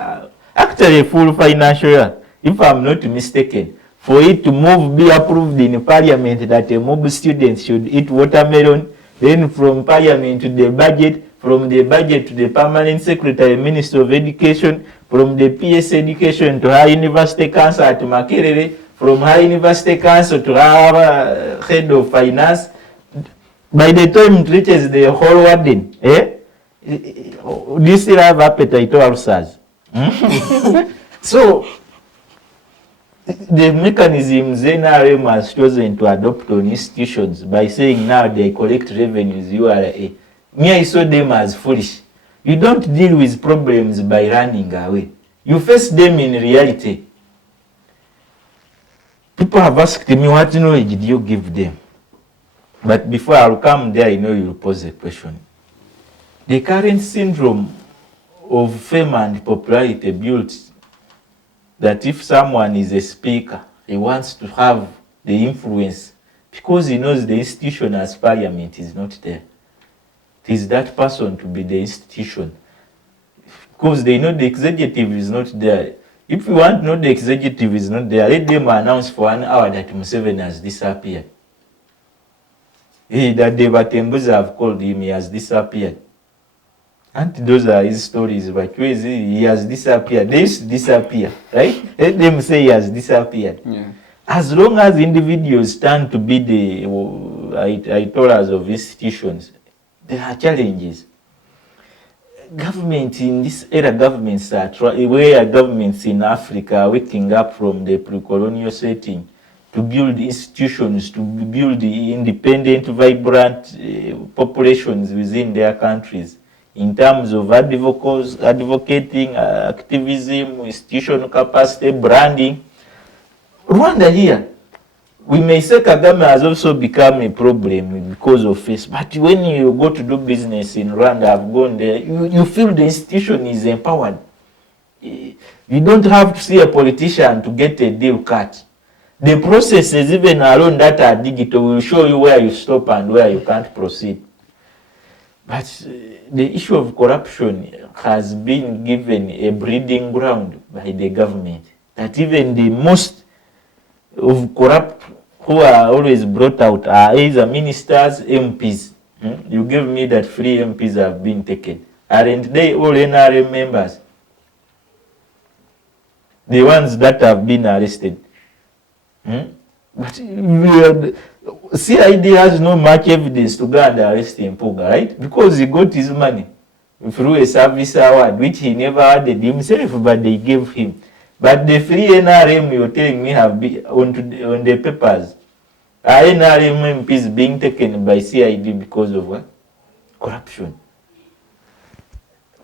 actually a full financial year, if I'm not mistaken, for it to be approved in parliament that a mob student should eat watermelon, then from parliament to the budget, from the budget to the permanent secretary, Minister of Education, from the PS Education to High University Council at Makerere, from High University Council to our head of finance. By the time it reaches the whole warden, do you still have appetite to ulcers? So, the mechanisms NRM has chosen to adopt on institutions by saying now they collect revenues, URA. Me, I saw them as foolish. You don't deal with problems by running away. You face them in reality. People have asked me, what knowledge did you give them? But before I'll come there, I know you'll pose a question. The current syndrome of fame and popularity built that if someone is a speaker, he wants to have the influence because he knows the institution as parliament is not there. It is that person to be the institution. Because they know the executive is not there. If you want to know the executive is not there, let them announce for 1 hour that Museveni has disappeared. That the Batembuza have called him, he has disappeared. And those are his stories, but he has disappeared. They used to disappear, right? Let them say he has disappeared. Yeah. As long as individuals stand to be the ayatollahs of institutions, there are challenges. Government in this era, governments are where governments in Africa are waking up from the pre-colonial setting to build institutions, to build independent, vibrant populations within their countries in terms of advocating, activism, institutional capacity, branding. Rwanda here, we may say Kagame has also become a problem because of face, but when you go to do business in Rwanda, I've gone there, you feel the institution is empowered. You don't have to see a politician to get a deal cut. The processes, even alone that are digital, will show you where you stop and where you can't proceed. But the issue of corruption has been given a breeding ground by the government, that even the most of corrupt who are always brought out are either ministers, MPs. You give me that 3 MPs have been taken. Aren't they all NRM members? The ones that have been arrested. But CID has no much evidence to go and arrest Mpuga, right? Because he got his money through a service award, which he never added himself, but they gave him. But the 3 NRM you're telling me have been on the papers. Are NRM MPs being taken by CID because of what? Corruption.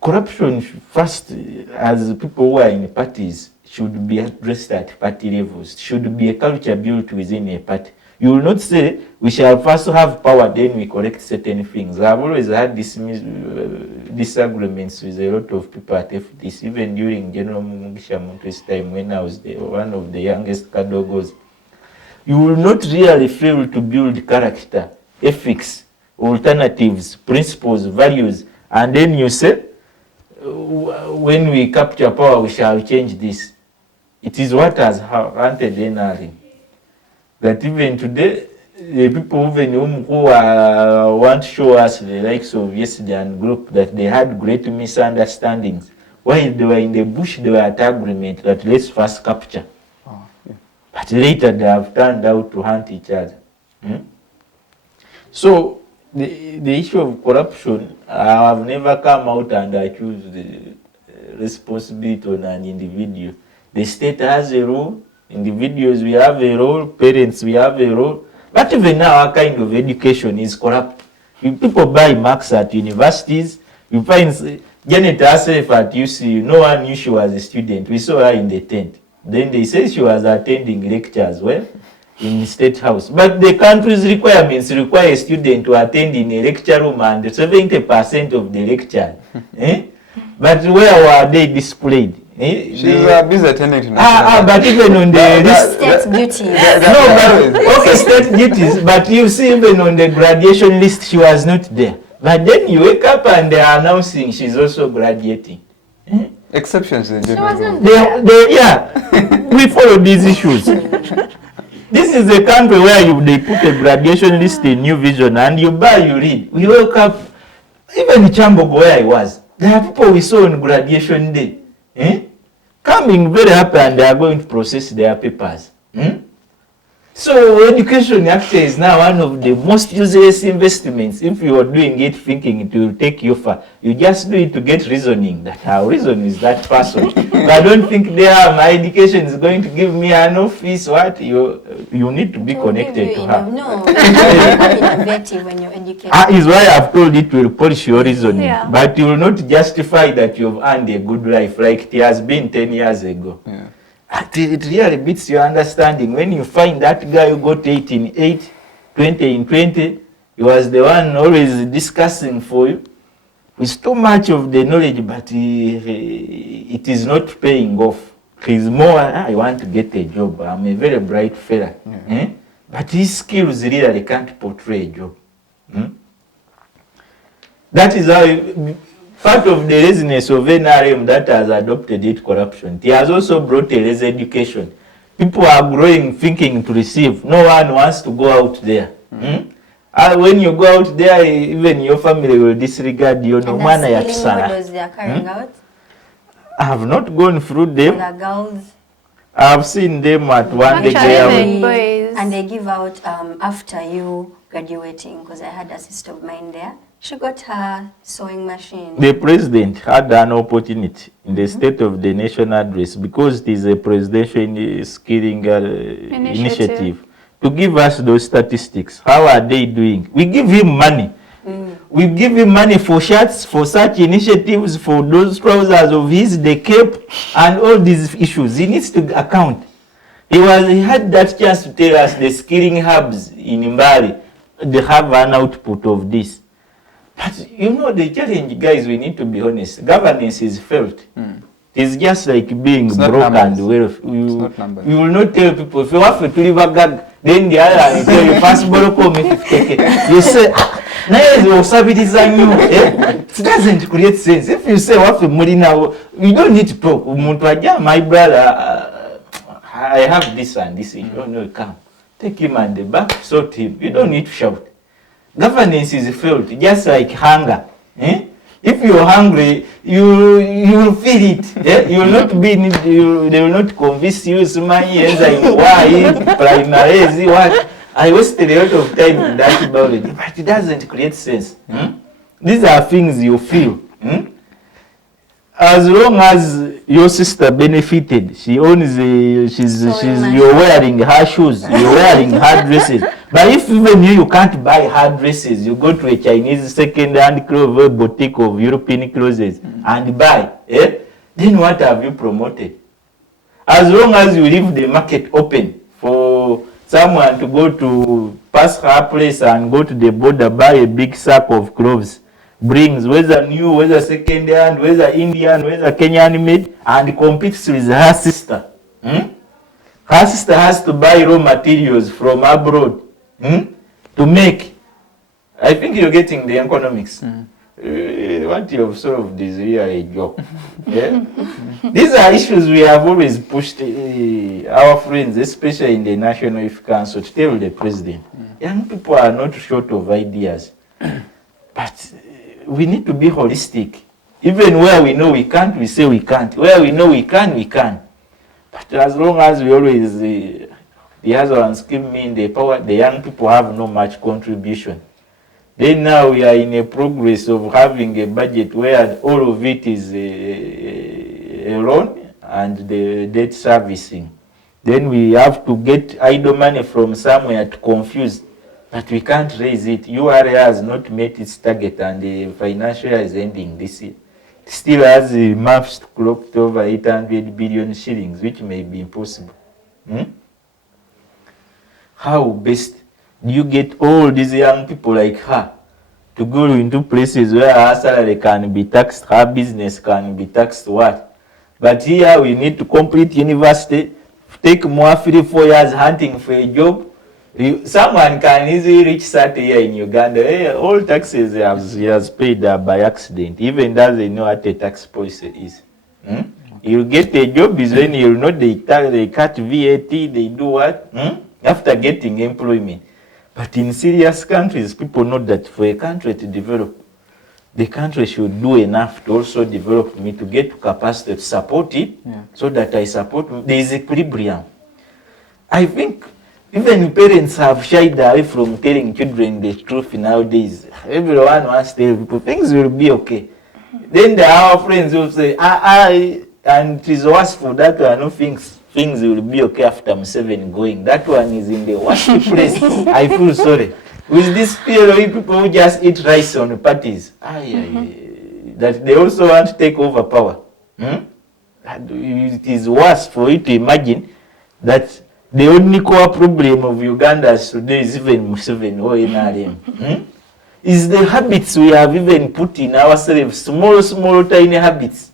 Corruption first, as people who are in parties, should be addressed at party levels, should be a culture built within a party. You will not say, we shall first have power, then we correct certain things. I've always had disagreements with a lot of people at FDC, even during General Mugisha Muntu's time when I was one of the youngest Kadogos. You will not really fail to build character, ethics, alternatives, principles, values, and then you say, when we capture power, we shall change this. It is what has granted NRM. That even today, the people even who want to show us the likes of yesterday and group that they had great misunderstandings. While they were in the bush, they were at agreement that let's first capture. Oh, yeah. But later they have turned out to hunt each other. So the issue of corruption, I have never come out and accused the responsibility on an individual. The state has a role, individuals we have a role, parents we have a role. But even now our kind of education is corrupt. If people buy marks at universities, you find Janet herself at UCU, no one knew she was a student. We saw her in the tent. Then they say she was attending lectures, well, in the State House. But the country's requirements require a student to attend in a lecture room and 70% of the lecture. But where were they displayed? She's busy attending to but even on the state duties. Okay, state duties. But you see, even on the graduation list, she was not there. But then you wake up and they are announcing she's also graduating. Exceptions in general. Yeah, we follow these issues. This is a country where they put a graduation list in New Vision and you buy, you read. We woke up, even in Chambogo where I was, there are people we saw on graduation day. Coming very happy and they are going to process their papers. So education actually is now one of the most useless investments. If you are doing it thinking it will take you far, you just do it to get reasoning. That our reason is that person. But I don't think my education is going to give me an office. What you need to be connected to her. No, you have innovative when you're educated. Is why I've told it will polish your reasoning. Yeah. But you will not justify that you've earned a good life like it has been 10 years ago. Yeah. It really beats your understanding when you find that guy who got 8 in 8, 20 in 20, he was the one always discussing for you with too much of the knowledge, but it is not paying off. He's more, I want to get a job. I'm a very bright fella. But his skills really can't portray a job. That is how part of the laziness of NRM that has adopted it corruption. It has also brought a less education. People are growing thinking to receive. No one wants to go out there. When you go out there, even your family will disregard you. No one models they are carrying out. I have not gone through them. The girls. I have seen them at one day. Boys. And they give out after you graduating, because I had a sister of mine there. She got her sewing machine. The president had an opportunity in the State of the Nation address, because it is a presidential skilling initiative, to give us those statistics. How are they doing? We give him money. We give him money for shirts, for such initiatives, for those trousers of his, the cape, and all these issues. He needs to account. He had that chance to tell us the skilling hubs in Mbali, they have an output of this. But you know, the challenge, guys, we need to be honest. Governance is felt. It's just like being broke and wealthy. You will not tell people, if you have to leave a gag, then the other will tell you, first borrow me 50K. You say, it doesn't create sense. If you say, what money now, you don't need to talk. My brother, I have this and this. You don't know, come. Take him and the back, sort him. You don't need to shout. Governance is felt, just like hunger. If you're hungry, you will feel it. You will not be. They will not convince you. Why primaries? What? I wasted a lot of time in that biology, but it doesn't create sense. These are things you feel. As long as your sister benefited, she owns you're wearing her shoes, you're wearing her dresses. But if even you can't buy her dresses, you go to a Chinese second-hand clothes boutique of European clothes and buy, then what have you promoted? As long as you leave the market open for someone to go to pass her place and go to the border, buy a big sack of clothes, brings whether new, whether second hand, whether Indian, whether Kenyan made, and competes with her sister. Her sister has to buy raw materials from abroad to make. I think you're getting the economics. What you have solved is really a joke. These are issues we have always pushed our friends, especially in the National Youth Council, to tell the president. Young people are not short of ideas. But we need to be holistic. Even where we know we can't, we say we can't. Where we know we can, we can. But as long as we always, the husband scheme mean the power, the young people have no much contribution. Then now we are in a progress of having a budget where all of it is a loan and the debt servicing. Then we have to get idle money from somewhere to confuse. But we can't raise it. URA has not met its target and the financial year is ending this year. It still has a maps clocked over 800 billion shillings, which may be impossible. How best do you get all these young people like her to go into places where her salary can be taxed, her business can be taxed what? But here we need to complete university, take more 3-4 years hunting for a job. Someone can easily reach 30 years in Uganda. All taxes he has paid by accident, even doesn't know what a tax policy is. You'll get a job is when you'll know they cut VAT, they do what? After getting employment. But in serious countries, people know that for a country to develop, the country should do enough to also develop me to get capacity to support it, so that I support. There is equilibrium. I think even parents have shied away from telling children the truth nowadays. Everyone wants to tell people things will be okay. Then our friends will say, and it is worse for that one who thinks things will be okay after Museveni going. That one is in the worst place. I feel sorry. With this PLOE people who just eat rice on parties, that they also want to take over power. It is worse for you to imagine that the only core problem of Uganda today is even Museveni or NRM. Is the habits we have even put in ourselves, small, tiny habits.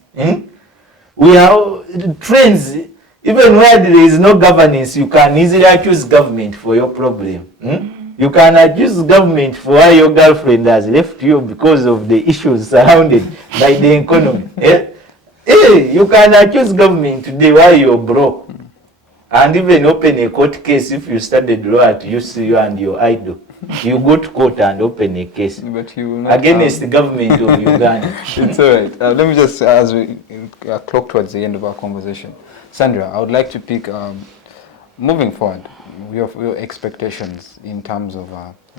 We have trends, even where there is no governance, you can easily accuse government for your problem. You can accuse government for why your girlfriend has left you because of the issues surrounded by the economy. You can accuse government today why you're broke. And even open a court case if you studied law at UCU and your idol. you go to court and open a case But you will not, against the government of Uganda. It's all right. Let me just, as we clock towards the end of our conversation, Sandra, I would like to pick, moving forward, your expectations in terms of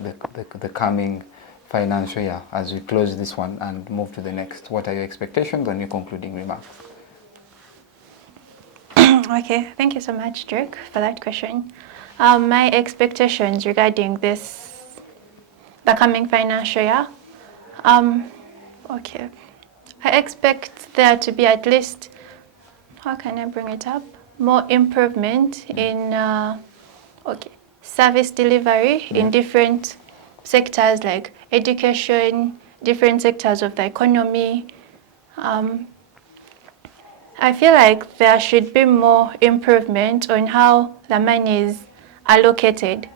the coming financial year as we close this one and move to the next. What are your expectations and your concluding remarks? Okay, thank you so much, Drake, for that question. My expectations regarding the coming financial year, okay, I expect there to be at least, how can I bring it up, more improvement in service delivery in different sectors like education, different sectors of the economy. I feel like there should be more improvement on how the money is allocated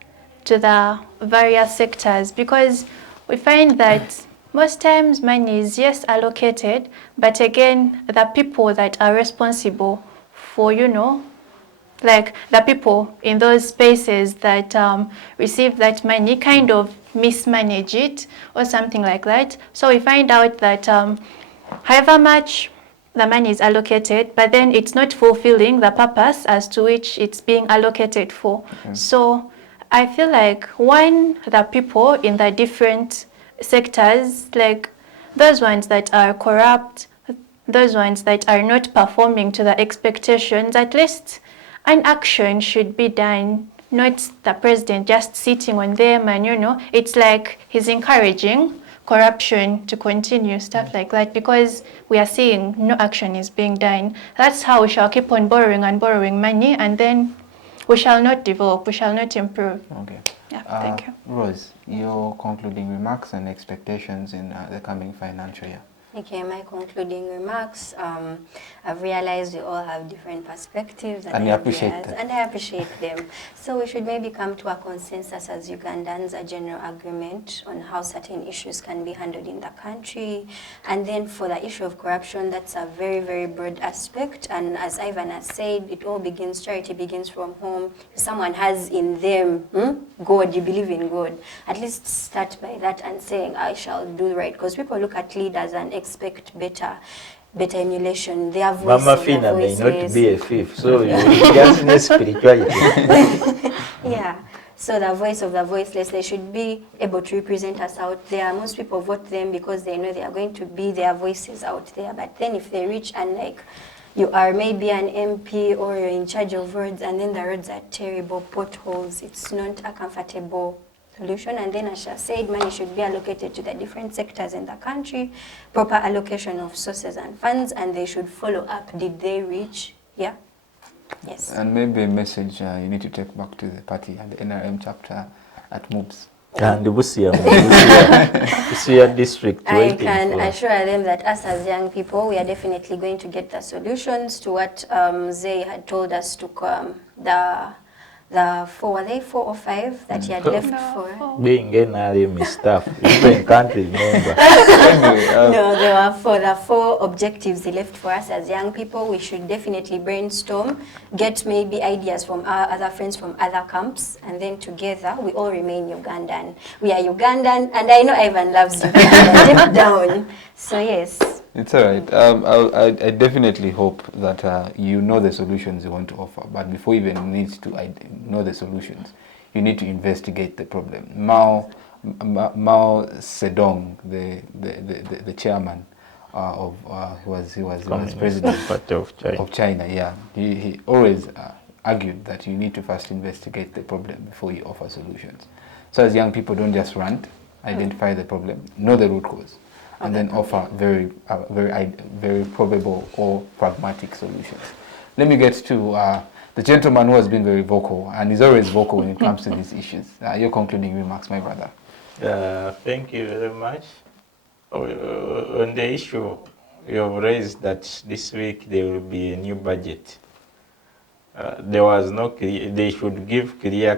to the various sectors, because we find that most times money is yes allocated, but again the people that are responsible for, like the people in those spaces that receive that money kind of mismanage it or something like that. So we find out that however much the money is allocated, but then it's not fulfilling the purpose as to which it's being allocated for. Okay. So I feel like the people in the different sectors, like those ones that are corrupt, those ones that are not performing to the expectations, at least an action should be done, not the president just sitting on them and, it's like he's encouraging corruption to continue, stuff like that, because we are seeing no action is being done. That's how we shall keep on borrowing and borrowing money, and then we shall not develop, we shall not improve. Okay. Yeah, thank you. Rose, your concluding remarks and expectations in the coming financial year. Okay, my concluding remarks. I've realized we all have different perspectives and I appreciate that. And I appreciate them. So we should maybe come to a consensus as Ugandans, a general agreement on how certain issues can be handled in the country. And then for the issue of corruption, that's a very, very broad aspect. And as Ivan has said, charity begins from home. If someone has in them, God, you believe in God, at least start by that and saying, I shall do right. Because people look at leaders and expect better emulation. Their voices, Mama Fina may not be a thief, so you just need spirituality. Yeah. So the voice of the voiceless, they should be able to represent us out there. Most people vote them because they know they are going to be their voices out there. But then if they reach and you are maybe an MP or you're in charge of roads and then the roads are terrible, potholes, it's not a comfortable solution. And then, as I said, money should be allocated to the different sectors in the country, proper allocation of sources and funds, and they should follow up. Did they reach? Yeah. Yes. And maybe a message you need to take back to the party and the NRM chapter at MOOBS. And the Busia district. I can assure them that us as young people, we are definitely going to get the solutions to what Zay had told us to come. Were they 4 or 5 that he had left for? Being NRM staff, even country member. No, there were the 4 objectives he left for us as young people. We should definitely brainstorm, get maybe ideas from our other friends from other camps, and then together we all remain Ugandan. We are Ugandan, and I know Ivan loves Uganda. Deep down. So yes. It's all right. I definitely hope that you know the solutions you want to offer, but before you even need to know the solutions, you need to investigate the problem. Mao Zedong, the chairman of he was president of China. Yeah, he always argued that you need to first investigate the problem before you offer solutions. So as young people, don't just rant. Identify the problem, know the root cause, and then offer very probable or pragmatic solutions. Let me get to the gentleman who has been very vocal, and is always vocal when it comes to these issues. Your concluding remarks, my brother. Thank you very much. On the issue you have raised that this week there will be a new budget. There was no clear, they should give clear,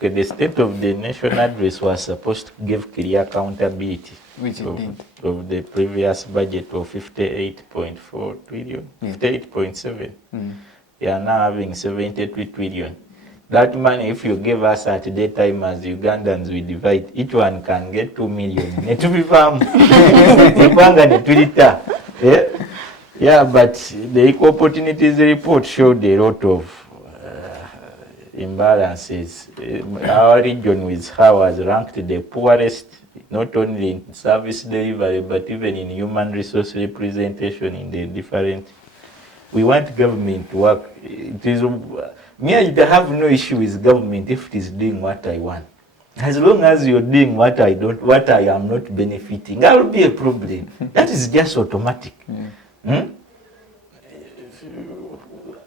the State of the Nation address was supposed to give clear accountability. Which it did. Of the previous budget of 58.4 trillion, 58.7. They are now having 73 trillion. That money, if you give us at the time as Ugandans, we divide, each one can get 2 million. Yeah, but the Equal Opportunities Report showed a lot of imbalances. Our region with how was ranked the poorest, not only in service delivery, but even in human resource representation in the different. We want government to work. It is, me, I have no issue with government if it is doing what I want. As long as you're doing what I am not benefiting, that will be a problem. That is just automatic.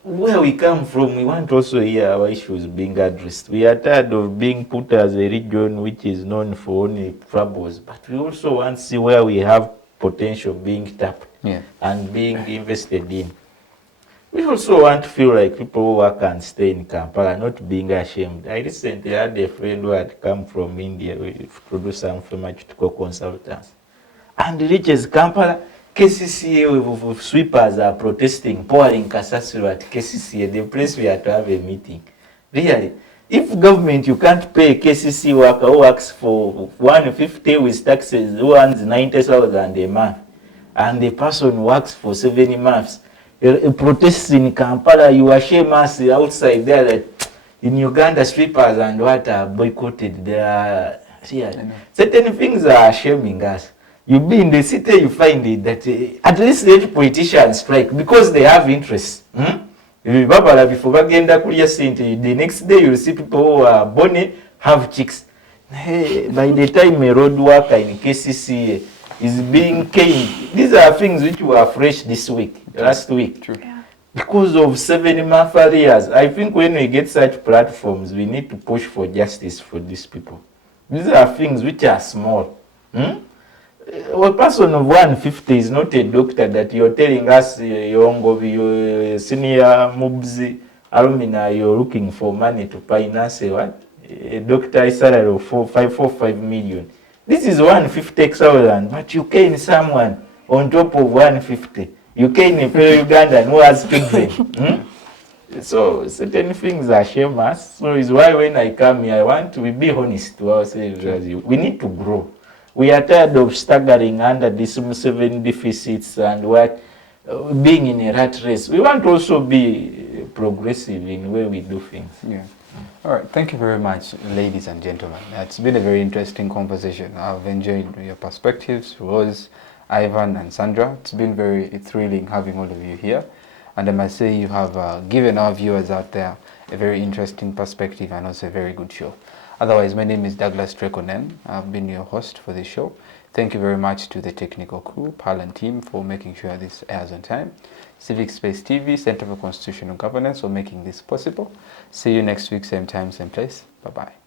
Where we come from, we want also hear our issues being addressed. We are tired of being put as a region which is known for only troubles, but we also want to see where we have potential being tapped and being invested in. We also want to feel like people who work and stay in Kampala, not being ashamed. I recently had a friend who had come from India to do some pharmaceutical consultants, and reaches Kampala. KCCA of sweepers are protesting, pouring Kasasuru at KCCA, the place we are to have a meeting. Really, if government, you can't pay a KCC worker who works for 150 with taxes, who earns 90,000 a month, and the person works for 7 months, protests in Kampala, you shame us outside there that in Uganda sweepers and what are boycotted. There are certain things are shaming us. You be in the city, you find it that at least let politicians strike because they have interests. The next day you see people who are born have chicks. Hey, by the time a road worker in KCCA is being caned, these are things which were fresh this week, last week. True. Yeah. Because of 7-month arrears. I think when we get such platforms, we need to push for justice for these people. These are things which are small. A person of 150 is not a doctor that you're telling us your senior mubs alumni, you're looking for money to finance a doctor's salary of 5 million. This is 150,000, but you cane someone on top of 150. You cane a fellow Ugandan who has children. So certain things are shame us. So it's why when I come here, I want to be honest to ourselves. We need to grow. We are tired of staggering under these 7 deficits and being in a rat race. We want to also be progressive in the way we do things. Yeah. All right. Thank you very much, ladies and gentlemen. It's been a very interesting conversation. I've enjoyed your perspectives, Rose, Ivan, and Sandra. It's been very thrilling having all of you here. And I must say you have given our viewers out there a very interesting perspective and also a very good show. Otherwise, my name is Drake Onen. I've been your host for this show. Thank you very much to the technical crew, PAL and team for making sure this airs on time. Civic Space TV, Center for Constitutional Governance for making this possible. See you next week, same time, same place. Bye-bye.